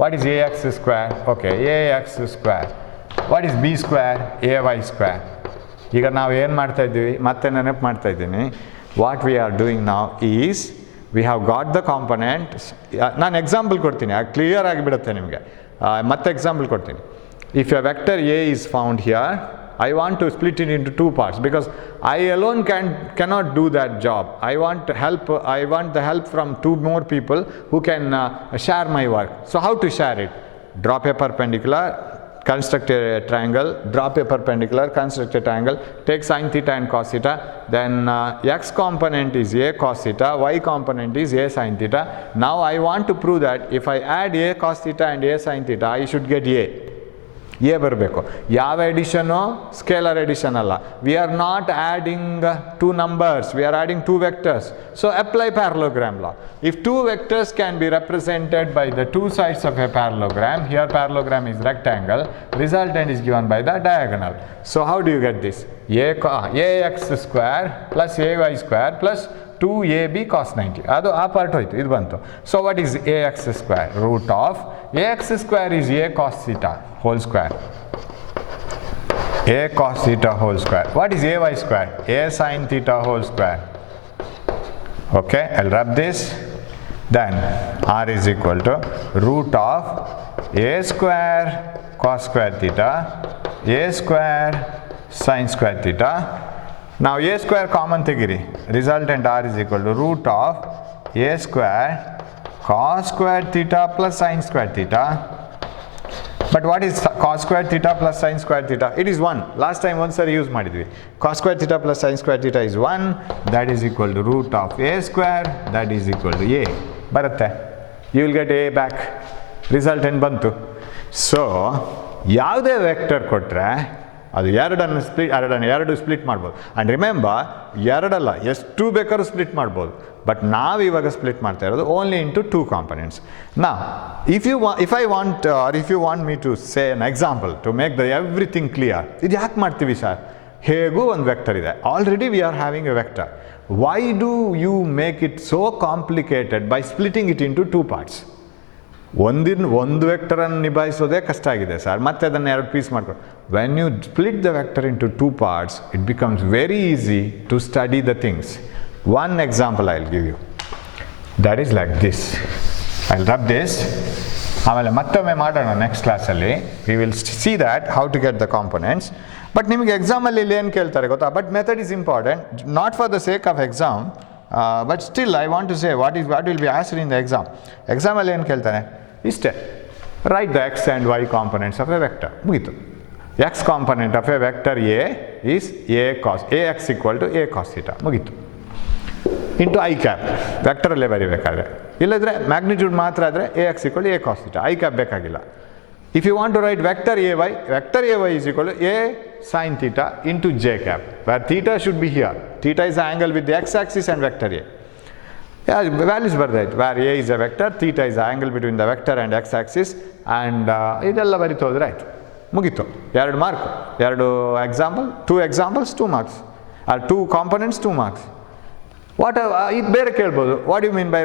What is ax square? Okay, ax square. What is b square? ay square. ಈಗ ನಾವು ಏನು ಮಾಡ್ತಾ ಇದ್ದೀವಿ? ಮತ್ತೆ ನೆನಪು ಮಾಡ್ತಾ ಇದ್ದೀನಿ. ವಾಟ್ ವಿ ಆರ್ ಡೂಯಿಂಗ್ ನಾವು is, we have got the components. ನಾನು ಎಕ್ಸಾಂಪಲ್ ಕೊಡ್ತೀನಿ, ಕ್ಲಿಯರ್ ಆಗಿಬಿಡುತ್ತೆ ನಿಮಗೆ. ಮತ್ತೆ ಎಕ್ಸಾಂಪಲ್ ಕೊಡ್ತೀನಿ. If A vector A is found here, I want to split it into two parts because I alone cannot do that job. I want the help from two more people who can share my work. So how to share it? Drop a perpendicular, construct a triangle, drop a perpendicular, construct a triangle, take sin theta and cos theta. Then x component is a cos theta, y component is a sin theta. Now I want to prove that if I add a cos theta and a sin theta, I should get a. A ಬರಬೇಕು. ಯಾವ addition? Scalar addition ಅಲ್ಲ. We are not adding two numbers, we are adding two vectors. So apply parallelogram law. If two vectors can be represented by the two sides of a parallelogram, here parallelogram is rectangle, resultant is given by the diagonal. So how do you get this? ax square plus ay square plus 2ab cos 90. ಅದು ಆ part ಹೋಯ್ತು, ಇದು ಬಂತು. So what is ax square? Root of ax square is a cos theta whole square. A cos theta whole square. What is ay square? A sin theta whole square. Okay, I'll rub this. Then r is equal to root of a square cos square theta, a square sin square theta ನಾವು A square common ತೆಗೀರಿ, resultant R is equal to root of A square cos square theta plus sine square theta. But what is cos square theta plus sin square theta? It is 1. Last time one sari use ಮಾಡಿದ್ವಿ. Cos square theta plus sin square theta is 1. That is equal to root of a square. That is equal to a. ಬರುತ್ತೆ. You will get a back. Resultant ಬಂತು. So ಯಾವುದೇ vector ಕೊಟ್ಟರೆ ಅದು ಎರಡು split ಮಾಡ್ಬೋದು. And remember, ಎರಡಲ್ಲ ಎಷ್ಟು ಬೇಕಾದ್ರೂ ಸ್ಪ್ಲಿಟ್ ಮಾಡ್ಬೋದು. ಬಟ್ ನಾವು ಇವಾಗ ಸ್ಪ್ಲಿಟ್ ಮಾಡ್ತಾ ಇರೋದು ಓನ್ಲಿ ಇಂಟು 2 ಕಾಂಪೊನೆಂಟ್ಸ್. ನಾ if you want me to say an example to make everything clear, ಇದು ಯಾಕೆ ಮಾಡ್ತೀವಿ ಸರ್? ಹೇಗೂ ಒಂದು ವೆಕ್ಟರ್ ಇದೆ, already we are having a vector. Why do you make it so complicated by splitting it into 2 parts? ಒಂದು ವೆಕ್ಟರನ್ನು ನಿಭಾಯಿಸೋದೇ ಕಷ್ಟ ಆಗಿದೆ ಸರ್, ಮತ್ತೆ ಅದನ್ನು 2 ಪೀಸ್ ಮಾಡ್ಕೊಂಡು. When you split the vector into 2 parts, it becomes very easy to study the things. One example I will give you. That is like this. I will rub this. ಆಮೇಲೆ ಮತ್ತೊಮ್ಮೆ ಮಾಡೋಣ next ಕ್ಲಾಸಲ್ಲಿ. We will see that how to get the components. But ನಿಮಗೆ ಎಕ್ಸಾಮಲ್ಲಿ ಇಲ್ಲಿ ಏನು ಕೇಳ್ತಾರೆ ಗೊತ್ತಾ? But method is important, not for the sake of exam, but still I want to say what will be asked in the exam. ಎಕ್ಸಾಮಲ್ಲಿ ಏನು ಕೇಳ್ತಾನೆ? ಇಷ್ಟೇ, write the X and Y components of a vector. ಮುಗೀತು. X component of a vector A is A cos A X equal to A cos theta. ಮುಗೀತು. Into I cap ವೆಕ್ಟರಲ್ಲೇ ಬರೀಬೇಕಾದ್ರೆ, ಇಲ್ಲದ್ರೆ magnitude ಮಾತ್ರ ಆದರೆ A X equal A cos theta, I cap ಬೇಕಾಗಿಲ್ಲ. If you want to write vector A Y is equal A sine theta into J cap, where theta should be here. Theta is angle with the X axis and vector A. Values ಬರ್ದಾಯ್ತು. Where A is a vector, theta is angle between the vector and X axis, and ಇದೆಲ್ಲ ಬರಿತು ಹೋದ್ರೆ ಆಯಿತು, ಮುಗೀತು. 2 mark, 2 example, 2 examples 2 marks, 2 components 2 marks. ಇದು ಬೇರೆ ಕೇಳ್ಬೋದು, what you mean by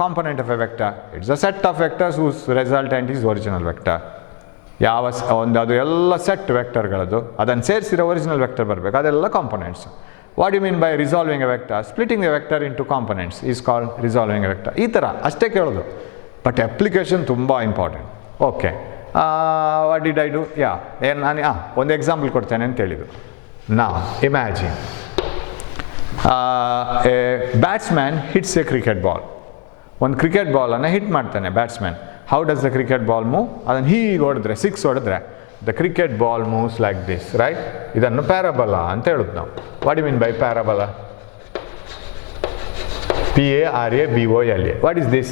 component of a vector? It's a set of vectors whose resultant is original vector. ಅದು ಎಲ್ಲ ಸೆಟ್ ವೆಕ್ಟರ್ಗಳದು, ಅದನ್ನು ಸೇರಿಸಿರೋ ಒರಿಜಿನಲ್ ವೆಕ್ಟರ್ ಬರಬೇಕು, ಅದೆಲ್ಲ components. What you mean by resolving a vector? Splitting a vector into components is called resolving a vector. ಈ ಥರ ಅಷ್ಟೇ ಕೇಳೋದು, but application ತುಂಬ important. Okay, what did I do? ನಾನು ಒಂದು ಎಕ್ಸಾಂಪಲ್ ಕೊಡ್ತೇನೆ ಅಂತ ಹೇಳಿದ್ದು. ನಾವು imagine a batsman hits a cricket ball. ಒಂದು ಕ್ರಿಕೆಟ್ ಬಾಲನ್ನು ಹಿಟ್ ಮಾಡ್ತಾನೆ batsman. How does the cricket ball move? ಅದನ್ನು ಹೀಗೆ ಹೊಡೆದ್ರೆ, 6 ಹೊಡೆದ್ರೆ, the cricket ball moves like this, right? ಇದನ್ನು ಪ್ಯಾರಾಬೋಲಾ ಅಂತ ಹೇಳುದು ನಾವು. What you mean by parabola? PARABOLA. What is this?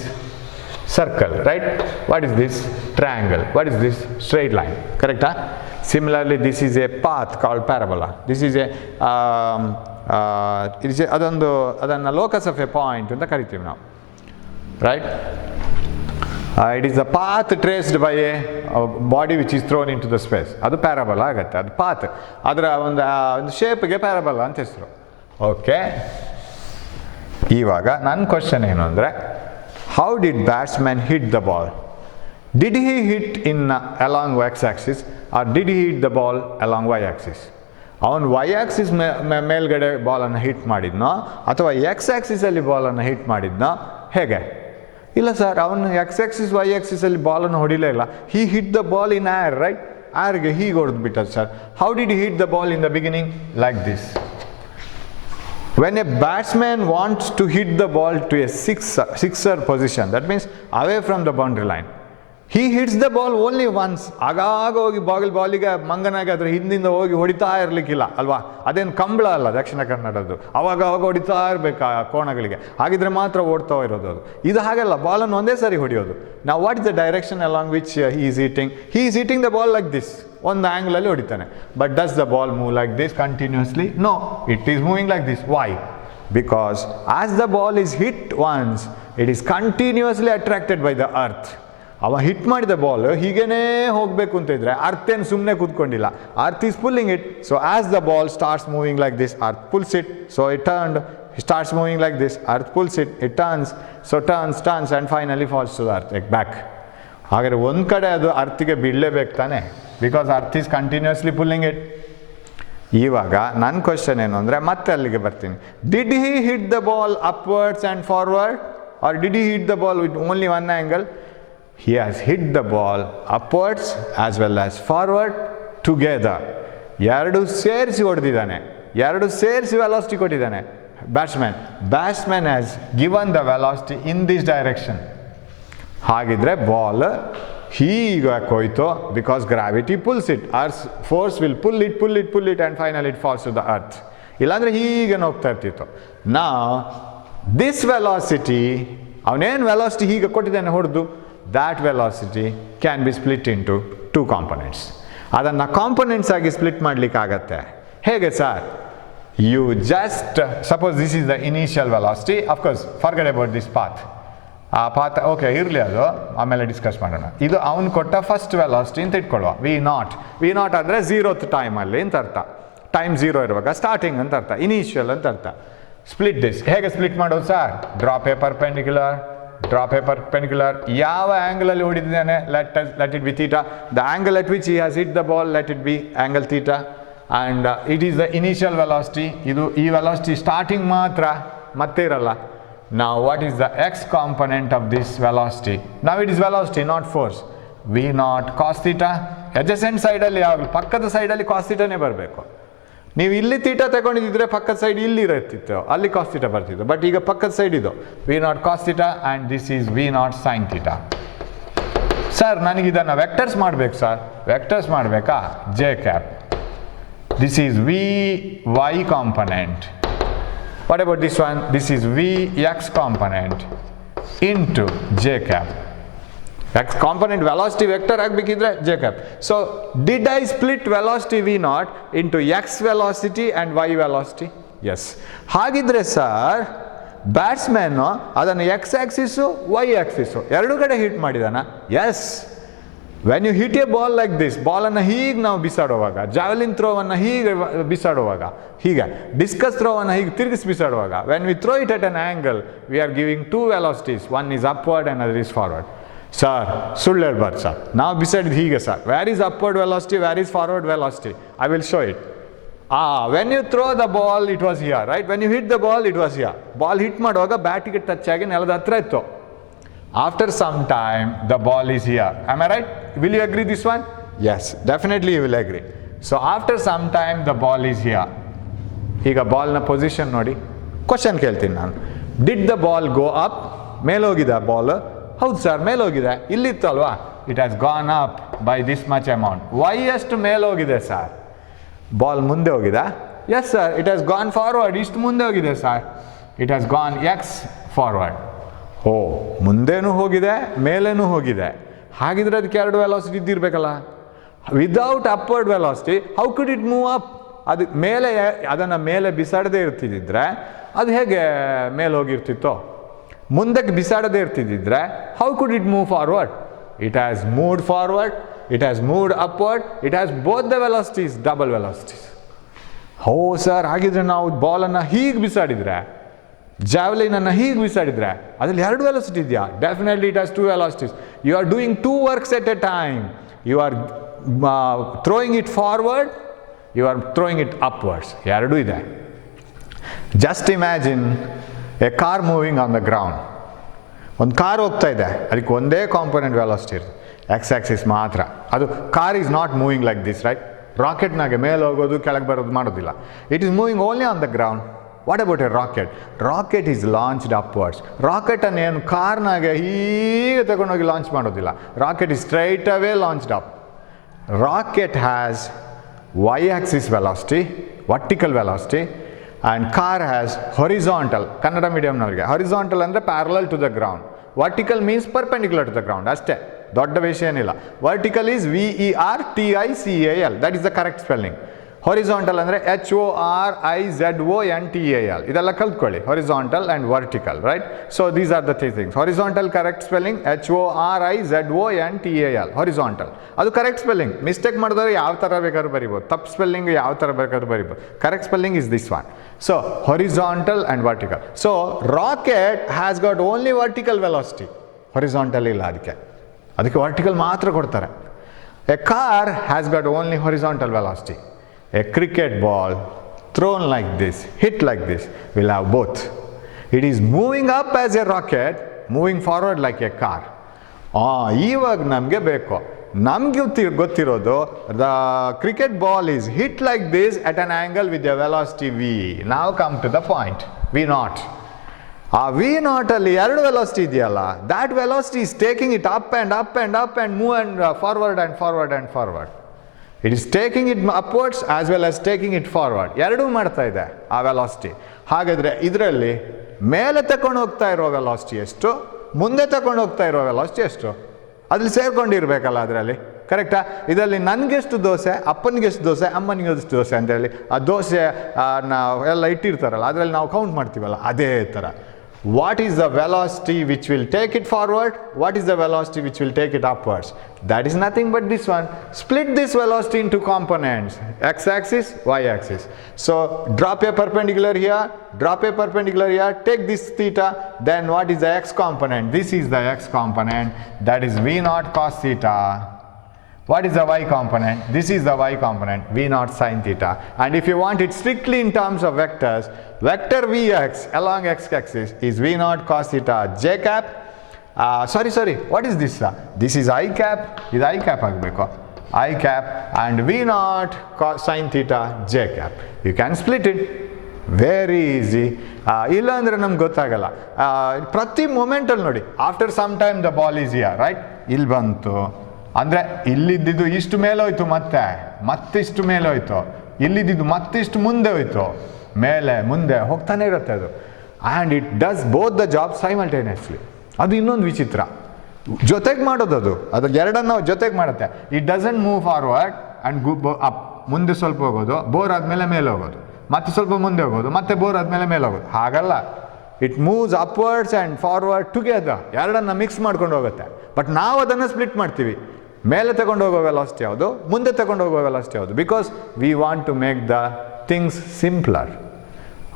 Circle, right? What is this? Triangle. What is this? Straight line. Correct? Similarly, this is a path called parabola. This is a ಅದನ್ನು locus of a point ಅಂತ ಕರಿತೀವಿ ನಾವು, right? It is a path traced by a body which is thrown into the space. ಅದು parabola ಆಗುತ್ತೆ. ಅದು path, ಅದರ ಒಂದು ಶೇಪ್ಗೆ parabola ಅಂತ ಹೆಸರು. ಓಕೆ, ಇವಾಗ ನನ್ನ ಕ್ವಶನ್ ಏನು ಅಂದರೆ, how did batsman hit the ball? Did he hit in along X axis or did he hit the ball along Y axis? ಅವನು ವೈ ಆಕ್ಸಿಸ್ ಮೇಲ್ಗಡೆ ಬಾಲನ್ನು ಹಿಟ್ ಮಾಡಿದ್ನೋ ಅಥವಾ ಎಕ್ಸ್ ಆಕ್ಸಿಸಲ್ಲಿ ಬಾಲನ್ನು ಹಿಟ್ ಮಾಡಿದ್ನೋ? ಹೇಗೆ? ಇಲ್ಲ ಸರ್, ಅವನು ಎಕ್ಸ್ ಆಕ್ಸಿಸ್ ವೈ ಆಕ್ಸಿಸಲ್ಲಿ ಬಾಲನ್ನು ಹೊಡಿಲೇ ಇಲ್ಲ. He hit the ball in air, right? ಏರ್ಗೆ ಹೀಗೆ ಹೊಡೆದ್ಬಿಟ್ಟದು sir. How did hit the ball in the beginning? Like this. When a batsman wants to hit the ball to a sixer position, that means away from the boundary line, he hits the ball only once. ಆಗಾಗ ಹೋಗಿ ಬಾಲಿಗೆ ಮಂಗನಾಗಿ ಅದರ ಹಿಂದಿಂದ ಹೋಗಿ ಹೊಡಿತಾ ಇರಲಿಕ್ಕಿಲ್ಲ ಅಲ್ವಾ? ಅದೇನು ಕಂಬಳ ಅಲ್ಲ ದಕ್ಷಿಣ ಕನ್ನಡದ್ದು. ಅವಾಗ ಹೊಡಿತಾ ಇರಬೇಕು ಆ ಕೋಣಗಳಿಗೆ, ಹಾಗಿದ್ರೆ ಮಾತ್ರ ಓಡ್ತಾ ಇರೋದು ಅದು. ಇದು ಹಾಗಲ್ಲ, ಬಾಲನ್ನು ಒಂದೇ ಸಾರಿ ಹೊಡೆಯೋದು. ನಾವು what is the direction along which he is hitting? He is hitting the ball like this. ಒಂದು ಆ್ಯಂಗಲಲ್ಲಿ ಹೊಡಿತಾನೆ. But does the ball move like this continuously? No, it is moving like this. Why? Because as the ball is hit once, it is continuously attracted by the earth. ಅವ hit ಮಾಡಿದ ball ಹೀಗೇನೇ ಹೋಗಬೇಕು ಅಂತ ಇದ್ರೆ earth ಏನು ಸುಮ್ಮನೆ ಕೂತ್ಕೊಂಡಿಲ್ಲ. Earth is pulling it. So as the ball starts moving like this, earth pulls it. So it turned, starts moving like this, earth pulls it, it turns. So turns and finally falls to the earth back. ಹಾಗಾದರೆ ಒಂದು ಕಡೆ ಅದು ಅರ್ಥಿಗೆ ಬೀಳಲೇಬೇಕು ತಾನೆ, because earth is continuously pulling it. ಇವಾಗ ನನ್ನ question ಏನು ಅಂದರೆ, ಮತ್ತೆ ಅಲ್ಲಿಗೆ ಬರ್ತೀನಿ. Did he hit the ball upwards and forward or did he hit the ball with only one angle? He has hit the ball upwards as well as forward together. ಎರಡು ಸೇರಿಸಿ ಹೊಡೆದಿದ್ದಾನೆ. ಎರಡು ಸೇರಿಸಿ ವೆಲಾಸಿಟಿ ಕೊಟ್ಟಿದ್ದಾನೆ batsman has given the velocity in this direction. ಹಾಗಿದ್ರೆ ball ಹೀಗೆ ಹೋಯ್ತು, because gravity pulls it, earth force will pull it and final it falls to the earth. ಇಲ್ಲಾಂದರೆ ಹೀಗೆ ಹೋಗ್ತಾ ಇರ್ತಿತ್ತು. ನಾ ದಿಸ್ ವೆಲಾಸಿಟಿ, ಅವನೇನು ವೆಲಾಸಿಟಿ ಹೀಗೆ ಕೊಟ್ಟಿದ್ದಾನೆ ಹೊಡೆದು, that velocity can be split into 2 components. ಅದನ್ನು ಕಾಂಪೊನೆಂಟ್ಸ್ ಆಗಿ ಸ್ಪ್ಲಿಟ್ ಮಾಡಲಿಕ್ಕಾಗತ್ತೆ. ಹೇಗೆ sir? You just suppose this is the initial velocity, of course forget about this path. ಆ ಪಾತ್ ಓಕೆ ಇರಲಿ, ಅದು ಆಮೇಲೆ ಡಿಸ್ಕಸ್ ಮಾಡೋಣ. ಇದು ಅವನು ಕೊಟ್ಟ ಫಸ್ಟ್ ವೆಲಾಸಿಟಿ ಅಂತ ಇಟ್ಕೊಳ್ಳುವ. ವಿ ನಾಟ್ ಅಂದರೆ 0th ಟೈಮಲ್ಲಿ ಅಂತ ಅರ್ಥ. ಟೈಮ್ 0 ಇರುವಾಗ ಸ್ಟಾರ್ಟಿಂಗ್ ಅಂತ ಅರ್ಥ, ಇನಿಷಿಯಲ್ ಅಂತ ಅರ್ಥ. ಸ್ಪ್ಲಿಟ್ ದಿಸ್ ಹೇಗೆ ಸ್ಪ್ಲಿಟ್ ಮಾಡೋದು ಸರ್? Draw a perpendicular. ಯಾವ ಆ್ಯಂಗಲಲ್ಲಿ ಹೊಡಿದಿದ್ದಾನೆ, let it be theta. The angle at which he has hit the ball, let it be angle theta. And it is the initial velocity. ಈ velocity starting ಮಾತ್ರ, ಮತ್ತೆ ಇರಲ್ಲ. Now what is the x component of this velocity? Now it is velocity, not force. V naught cos theta. Adjacent ಸೈಡಲ್ಲಿ ಯಾವಾಗಲೂ ಪಕ್ಕದ ಸೈಡಲ್ಲಿ ಕಾಸ್ ಥೀಟಾನೇ ಬರಬೇಕು. ನೀವು ಇಲ್ಲಿ ಥೀಟಾ ತಗೊಂಡಿದ್ದರೆ ಪಕ್ಕದ ಸೈಡ್ ಇಲ್ಲಿ ಇರುತ್ತಿತ್ತು, ಅಲ್ಲಿ ಕಾಸ್ ಥೀಟಾ ಬರ್ತಿತ್ತು. ಬಟ್ ಈಗ ಪಕ್ಕದ ಸೈಡ್ ಇದು V naught cos theta and this is V naught sine theta. Sir ನನಗೆ ಇದನ್ನು ವೆಕ್ಟರ್ಸ್ ಮಾಡಬೇಕು ಸರ್. ವೆಕ್ಟರ್ಸ್ ಮಾಡಬೇಕಾ? J cap. This is V Y component. What about this one? This is Vx component into j cap. X component velocity vector ಆಗಬೇಕಿದ್ರೆ j cap. So did I split velocity v naught into x velocity and y velocity? Yes. ಹಾಗಿದ್ರೆ sir batsman ಅದನ್ನು x axis y axis ಎರಡು ಕಡೆ hit ಮಾಡಿದಾನ? Yes. When you hit a ball like this, ಬಾಲನ್ನು ಹೀಗೆ ನಾವು ಬಿಸಾಡುವಾಗ, javelin ಥ್ರೋವನ್ನು ಹೀಗೆ ಬಿಸಾಡುವಾಗ, ಹೀಗೆ ಡಿಸ್ಕಸ್ ಥ್ರೋವನ್ನು ಹೀಗೆ ತಿರುಗಿಸಿ ಬಿಸಾಡುವಾಗ, when we throw it at an angle we are giving 2 velocities. One is upward and other is forward. Sir ಸುಳ್ಳು ಹೇಳ್ಬಾರ್ದು ಸರ್, ನಾವು ಬಿಸಾಡಿದ್ದು ಹೀಗೆ sir. Where is upward velocity, where is forward velocity? I will show it. When you throw the ball it was here, right? When you hit the ball it was here. Ball hit ಮಾಡುವಾಗ ಬ್ಯಾಟಿಗೆ touch ಆಗಿ ನೆಲದ ಹತ್ರ ಇತ್ತು. After some time the ball is here. Am I right? Will you agree this one? Yes, definitely you will agree. So after some time the ball is here. ಈಗ ಬಾಲ್ನ position ನೋಡಿ. Question ಕೇಳ್ತೀನಿ ನಾನು. Did the ball go up? ಮೇಲೋಗಿದೆ ball? ಹೌದು sir ಮೇಲೋಗಿದೆ. ಇಲ್ಲಿತ್ತು ಅಲ್ವಾ? It has gone up by this much amount. Why ಎಷ್ಟು ಮೇಲೋಗಿದೆ ಸರ್? ಬಾಲ್ ಮುಂದೆ ಹೋಗಿದೆ? Yes sir. It has gone forward. ಇಷ್ಟು ಮುಂದೆ ಹೋಗಿದೆ sir. It has gone X forward. ಓ, ಮುಂದೇನೂ ಹೋಗಿದೆ ಮೇಲೇನೂ ಹೋಗಿದೆ. ಹಾಗಿದ್ರೆ ಅದಕ್ಕೆ 2 ವೆಲಾಸಿಟಿ ಇದ್ದಿರಬೇಕಲ್ಲ. Without upward velocity how could it move up? ಅದು ಮೇಲೆ, ಅದನ್ನು ಮೇಲೆ ಬಿಸಾಡದೇ ಇರ್ತಿದ್ದಿದ್ರೆ ಅದು ಹೇಗೆ ಮೇಲೆ ಹೋಗಿರ್ತಿತ್ತೋ? ಮುಂದಕ್ಕೆ ಬಿಸಾಡದೇ ಇರ್ತಿದ್ದಿದ್ರೆ how could it move forward? It has moved forward, it has moved upward, it has both the velocities, double velocities. ಹೋ ಸರ್, ಹಾಗಿದ್ರೆ ನಾವು ಬಾಲನ್ನು ಹೀಗೆ ಬಿಸಾಡಿದ್ರೆ, ಜಾವ್ಲಿನನ್ನು ಹೀಗೆ ಬಿಸಾಡಿದ್ರೆ ಅದರಲ್ಲಿ 2 ವೆಲಾಸಿಟಿ ಇದೆಯಾ? Definitely it has 2 velocities. You are doing 2 works at a time. You are throwing it forward, you are throwing it upwards. ಎರಡೂ ಇದೆ. Just imagine a car moving on the ground. ಒಂದು car ಹೋಗ್ತಾ ಇದೆ, ಅದಕ್ಕೆ ಒಂದೇ component velocity ಇರುತ್ತೆ, X axis ಮಾತ್ರ. ಅದು car is not moving like this, right? ರಾಕೆಟ್ನಾಗೆ ಮೇಲೆ ಹೋಗೋದು ಕೆಳಗೆ ಬರೋದು ಮಾಡೋದಿಲ್ಲ. It is moving only on the ground. What about a rocket? Rocket is launched upwards. ರಾಕೆಟನ್ನು ಏನು ಕಾರ್ನಾಗೆ ಹೀಗೆ ತಗೊಂಡೋಗಿ ಲಾಂಚ್ ಮಾಡೋದಿಲ್ಲ. Rocket is straight away launched up. Rocket has Y axis velocity, vertical velocity, and car has horizontal. Kannada ಮೀಡಿಯಮ್ನವರಿಗೆ horizontal ಅಂದರೆ parallel to the ground. Vertical means perpendicular to the ground, ಅಷ್ಟೇ, ದೊಡ್ಡ ವಿಷಯ ಏನಿಲ್ಲ. Vertical is VERTICAL, that is the correct spelling. Horizontal ಅಂದರೆ HORIZONTAL. ಇದೆಲ್ಲ ಕಲ್ತ್ಕೊಳ್ಳಿ, horizontal and vertical, right? So these are the 3 things. Horizontal correct spelling HORIZONTAL, horizontal. ಅದು correct spelling. Mistake ಮಾಡಿದವರು ಯಾವ ಥರ ಬೇಕಾದ್ರೂ ಬರಿಬೋದು, ತಪ್ಪು ಸ್ಪೆಲ್ಲಿಂಗ್ ಯಾವ ಥರ ಬೇಕಾದ್ರೂ ಬರಿಬೋದು. Correct spelling is this one. So horizontal and vertical. So rocket has got only vertical velocity, horizontal ಇಲ್ಲ. ಅದಕ್ಕೆ ವರ್ಟಿಕಲ್ ಮಾತ್ರ ಕೊಡ್ತಾರೆ. A car has got only horizontal velocity. A cricket ball thrown like this, hit like this, will have both. It is moving up as a rocket, moving forward like a car. ಇವಾಗ ನಮಗೆ ಬೇಕು ನಮ್ಗೆ ಗೊತ್ತಿರೋದು the cricket ball is hit like this at an angle with the velocity V. ನಾವು come to the point V naught. ಆ V naught ಅಲ್ಲಿ ಎರಡು velocity ಇದೆಯಲ್ಲ, that velocity is taking it up and up and up and move and forward and forward and forward. It is taking it upwards as well as taking it forward. ಎರಡೂ ಮಾಡ್ತಾ ಇದೆ ಆ velocity. ಹಾಗಾದರೆ ಇದರಲ್ಲಿ ಮೇಲೆ ತಗೊಂಡು ಹೋಗ್ತಾ ಇರೋ ವೆಲಾಸಿಟಿ ಎಷ್ಟು, ಮುಂದೆ ತಗೊಂಡು ಹೋಗ್ತಾ ಇರೋ ವೆಲಾಸಿಟಿ ಎಷ್ಟು, ಅದ್ರಲ್ಲಿ ಸೇರ್ಕೊಂಡಿರ್ಬೇಕಲ್ಲ ಅದರಲ್ಲಿ, ಕರೆಕ್ಟಾ? ಇದರಲ್ಲಿ ನನಗೆಷ್ಟು ದೋಸೆ, ಅಪ್ಪನಿಗೆಷ್ಟು ದೋಸೆ, ಅಮ್ಮನಿಗೆಷ್ಟು ದೋಸೆ ಅಂತೇಳಿ ಆ ದೋಸೆ ಎಲ್ಲ ಇಟ್ಟಿರ್ತಾರಲ್ಲ, ಅದರಲ್ಲಿ ನಾವು ಕೌಂಟ್ ಮಾಡ್ತೀವಲ್ಲ, ಅದೇ ಥರ. What is the velocity which will take it forward? What is the velocity which will take it upwards? That is nothing but this one. Split this velocity into components, x-axis, y-axis. So drop a perpendicular here, drop a perpendicular here, take this theta, then what is the x component? This is the x component, that is v naught cos theta. What is the y component? This is the y component, v naught sin theta. And if you want it strictly in terms of vectors, vector vx along x-axis is v naught cos theta j cap. Sorry, what is this? This is I cap. Is I cap agbeku, I cap, and v naught cos sin theta j cap. You can split it. Very easy. ಇಲ್ಲ ಅಂದರೆ ನಮ್ಗೆ ಗೊತ್ತಾಗಲ್ಲ. ಪ್ರತಿ ಮೊಮೆಂಟಲ್ಲಿ ನೋಡಿ, after some time the ball is here, right? ಇಲ್ಲಿ ಬಂತು ಅಂದರೆ ಇಲ್ಲಿದ್ದು ಇಷ್ಟು ಮೇಲೆ ಹೋಯ್ತು, ಮತ್ತೆ ಇಷ್ಟು ಮೇಲೆ ಹೋಯ್ತು, ಇಲ್ಲಿದ್ದು ಮತ್ತಿಷ್ಟು ಮುಂದೆ ಹೋಯ್ತು, ಮೇಲೆ ಮುಂದೆ ಹೋಗ್ತಾನೆ ಇರುತ್ತೆ ಅದು. And it does both the job simultaneously. ಅದು ಇನ್ನೊಂದು ವಿಚಿತ್ರ, ಜೊತೆಗೆ ಮಾಡೋದು ಅದು ಎರಡನ್ನು ಜೊತೆಗೆ ಮಾಡುತ್ತೆ. It doesn't move forward and up, ಮುಂದೆ ಸ್ವಲ್ಪ ಹೋಗೋದು, ಬೋರ್ ಆದಮೇಲೆ ಮೇಲೆ ಹೋಗೋದು, ಮತ್ತೆ ಸ್ವಲ್ಪ ಮುಂದೆ ಹೋಗೋದು, ಮತ್ತೆ ಬೋರ್ ಆದಮೇಲೆ ಮೇಲೆ ಹೋಗೋದು. ಹಾಗಲ್ಲ, it moves upwards and forward together, ಎರಡನ್ನು ಮಿಕ್ಸ್ ಮಾಡ್ಕೊಂಡು ಹೋಗುತ್ತೆ. ಬಟ್ ನಾವು ಅದನ್ನು ಸ್ಪ್ಲಿಟ್ ಮಾಡ್ತೀವಿ. ಮೇಲೆ ತಗೊಂಡು ಹೋಗೋ ವೆಲಾಸಿಟಿ ಯಾವುದು, ಮುಂದೆ ತಗೊಂಡು ಹೋಗೋ ವೆಲಾಸಿಟಿ ಯಾವುದು, because we want to make the things simpler.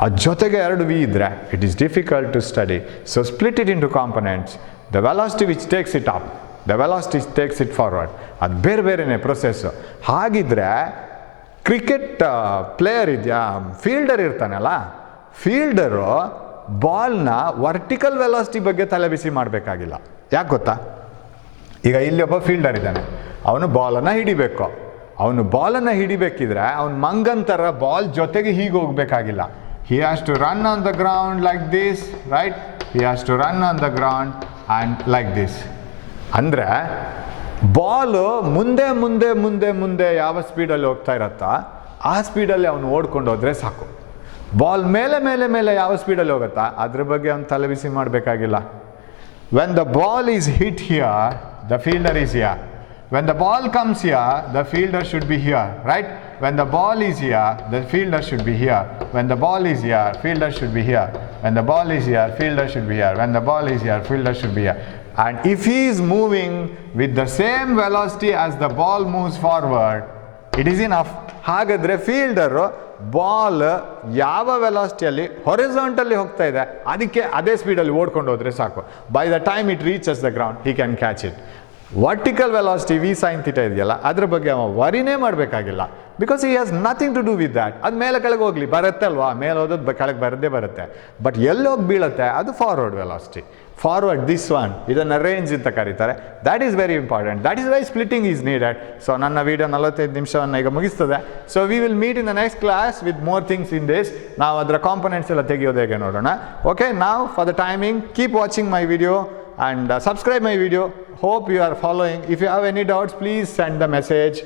ಅದ್ರ ಜೊತೆಗೆ ಎರಡು ವಿ ಇದ್ದರೆ it is difficult to study. So split it into components. The velocity which takes it up, the velocity takes it forward. ಅದು ಬೇರೆನೇ process. ಹಾಗಿದ್ರೆ cricket player ಇದೆಯಾ, fielder ಇರ್ತಾನಲ್ಲ, fielder ಬಾಲ್ನ ವರ್ಟಿಕಲ್ ವೆಲಾಸಿಟಿ ಬಗ್ಗೆ ತಲೆಬಿಸಿ ಮಾಡಬೇಕಾಗಿಲ್ಲ. ಯಾಕೆ ಗೊತ್ತಾ? ಈಗ ಇಲ್ಲಿ ಒಬ್ಬ ಫೀಲ್ಡರ್ ಇದ್ದಾನೆ, ಅವನು ಬಾಲನ್ನು ಹಿಡಿಬೇಕು. ಅವನು ಬಾಲನ್ನು ಹಿಡಿಬೇಕಿದ್ರೆ ಅವನು ಮಂಗಂತರ ಬಾಲ್ ಜೊತೆಗೆ ಹೀಗೆ ಹೋಗಬೇಕಾಗಿಲ್ಲ. He has to run on the ground like this, right? He has to run on the ground and like this. ಅಂದರೆ ಬಾಲು ಮುಂದೆ ಮುಂದೆ ಮುಂದೆ ಮುಂದೆ ಯಾವ ಸ್ಪೀಡಲ್ಲಿ ಹೋಗ್ತಾ ಇರತ್ತಾ ಆ ಸ್ಪೀಡಲ್ಲಿ ಅವನು ಓಡ್ಕೊಂಡು ಹೋದರೆ ಸಾಕು. ಬಾಲ್ ಮೇಲೆ ಮೇಲೆ ಮೇಲೆ ಯಾವ ಸ್ಪೀಡಲ್ಲಿ ಹೋಗುತ್ತಾ ಅದ್ರ ಬಗ್ಗೆ ಅವನು ತಲೆಬಿಸಿ ಮಾಡಬೇಕಾಗಿಲ್ಲ. When the ball is hit here, the fielder is here. When the ball comes here, the fielder should be here, right? When the ball is here, the fielder should be here. When the ball is here, fielder should be here. When the ball is here, fielder should be here. When the ball is here, fielder should be here. And if he is moving with the same velocity as the ball moves forward, it is enough. ಹಾಗಾದರೆ fielder ball ಯಾವ ವೆಲಾಸಿಟಿಯಲ್ಲಿ ಹೊರಿಜಾಂಟಲ್ಲಿ ಹೋಗ್ತಾ ಇದೆ ಅದಕ್ಕೆ ಅದೇ ಸ್ಪೀಡಲ್ಲಿ ಓಡ್ಕೊಂಡು ಹೋದರೆ ಸಾಕು. By the time it reaches the ground he can catch it. Vertical velocity V sine theta ಇದೆಯಲ್ಲ ಅದ್ರ ಬಗ್ಗೆ ಅವ ವರಿನೇ ಮಾಡಬೇಕಾಗಿಲ್ಲ. Because he has nothing to do with that. ಅದು ಮೇಲೆ ಕೆಳಗೆ ಹೋಗಲಿ, ಬರುತ್ತೆ ಅಲ್ವಾ, ಮೇಲೆ ಹೋದದ್ದು ಕೆಳಗೆ ಬರದೇ ಬರುತ್ತೆ. ಬಟ್ ಎಲ್ಲೋಗಿ ಬೀಳುತ್ತೆ ಅದು forward velocity. Forward this one, ಇದನ್ನು ರೇಂಜ್ ಅಂತ ಕರೀತಾರೆ. That is very important. That is why splitting is needed. So ನನ್ನ ವಿಡಿಯೋ 45 ನಿಮಿಷವನ್ನು ಈಗ ಮುಗಿಸ್ತದೆ. So we will meet in the next class with more things in this. ನಾವು ಅದರ components ಎಲ್ಲ ತೆಗೆಯೋದು ಹೇಗೆ ನೋಡೋಣ. ಓಕೆ, ನಾವು for the timing keep watching my video and subscribe my video. Hope you are following. If you have any doubts, please send the message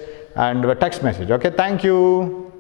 and text message. Okay, thank you.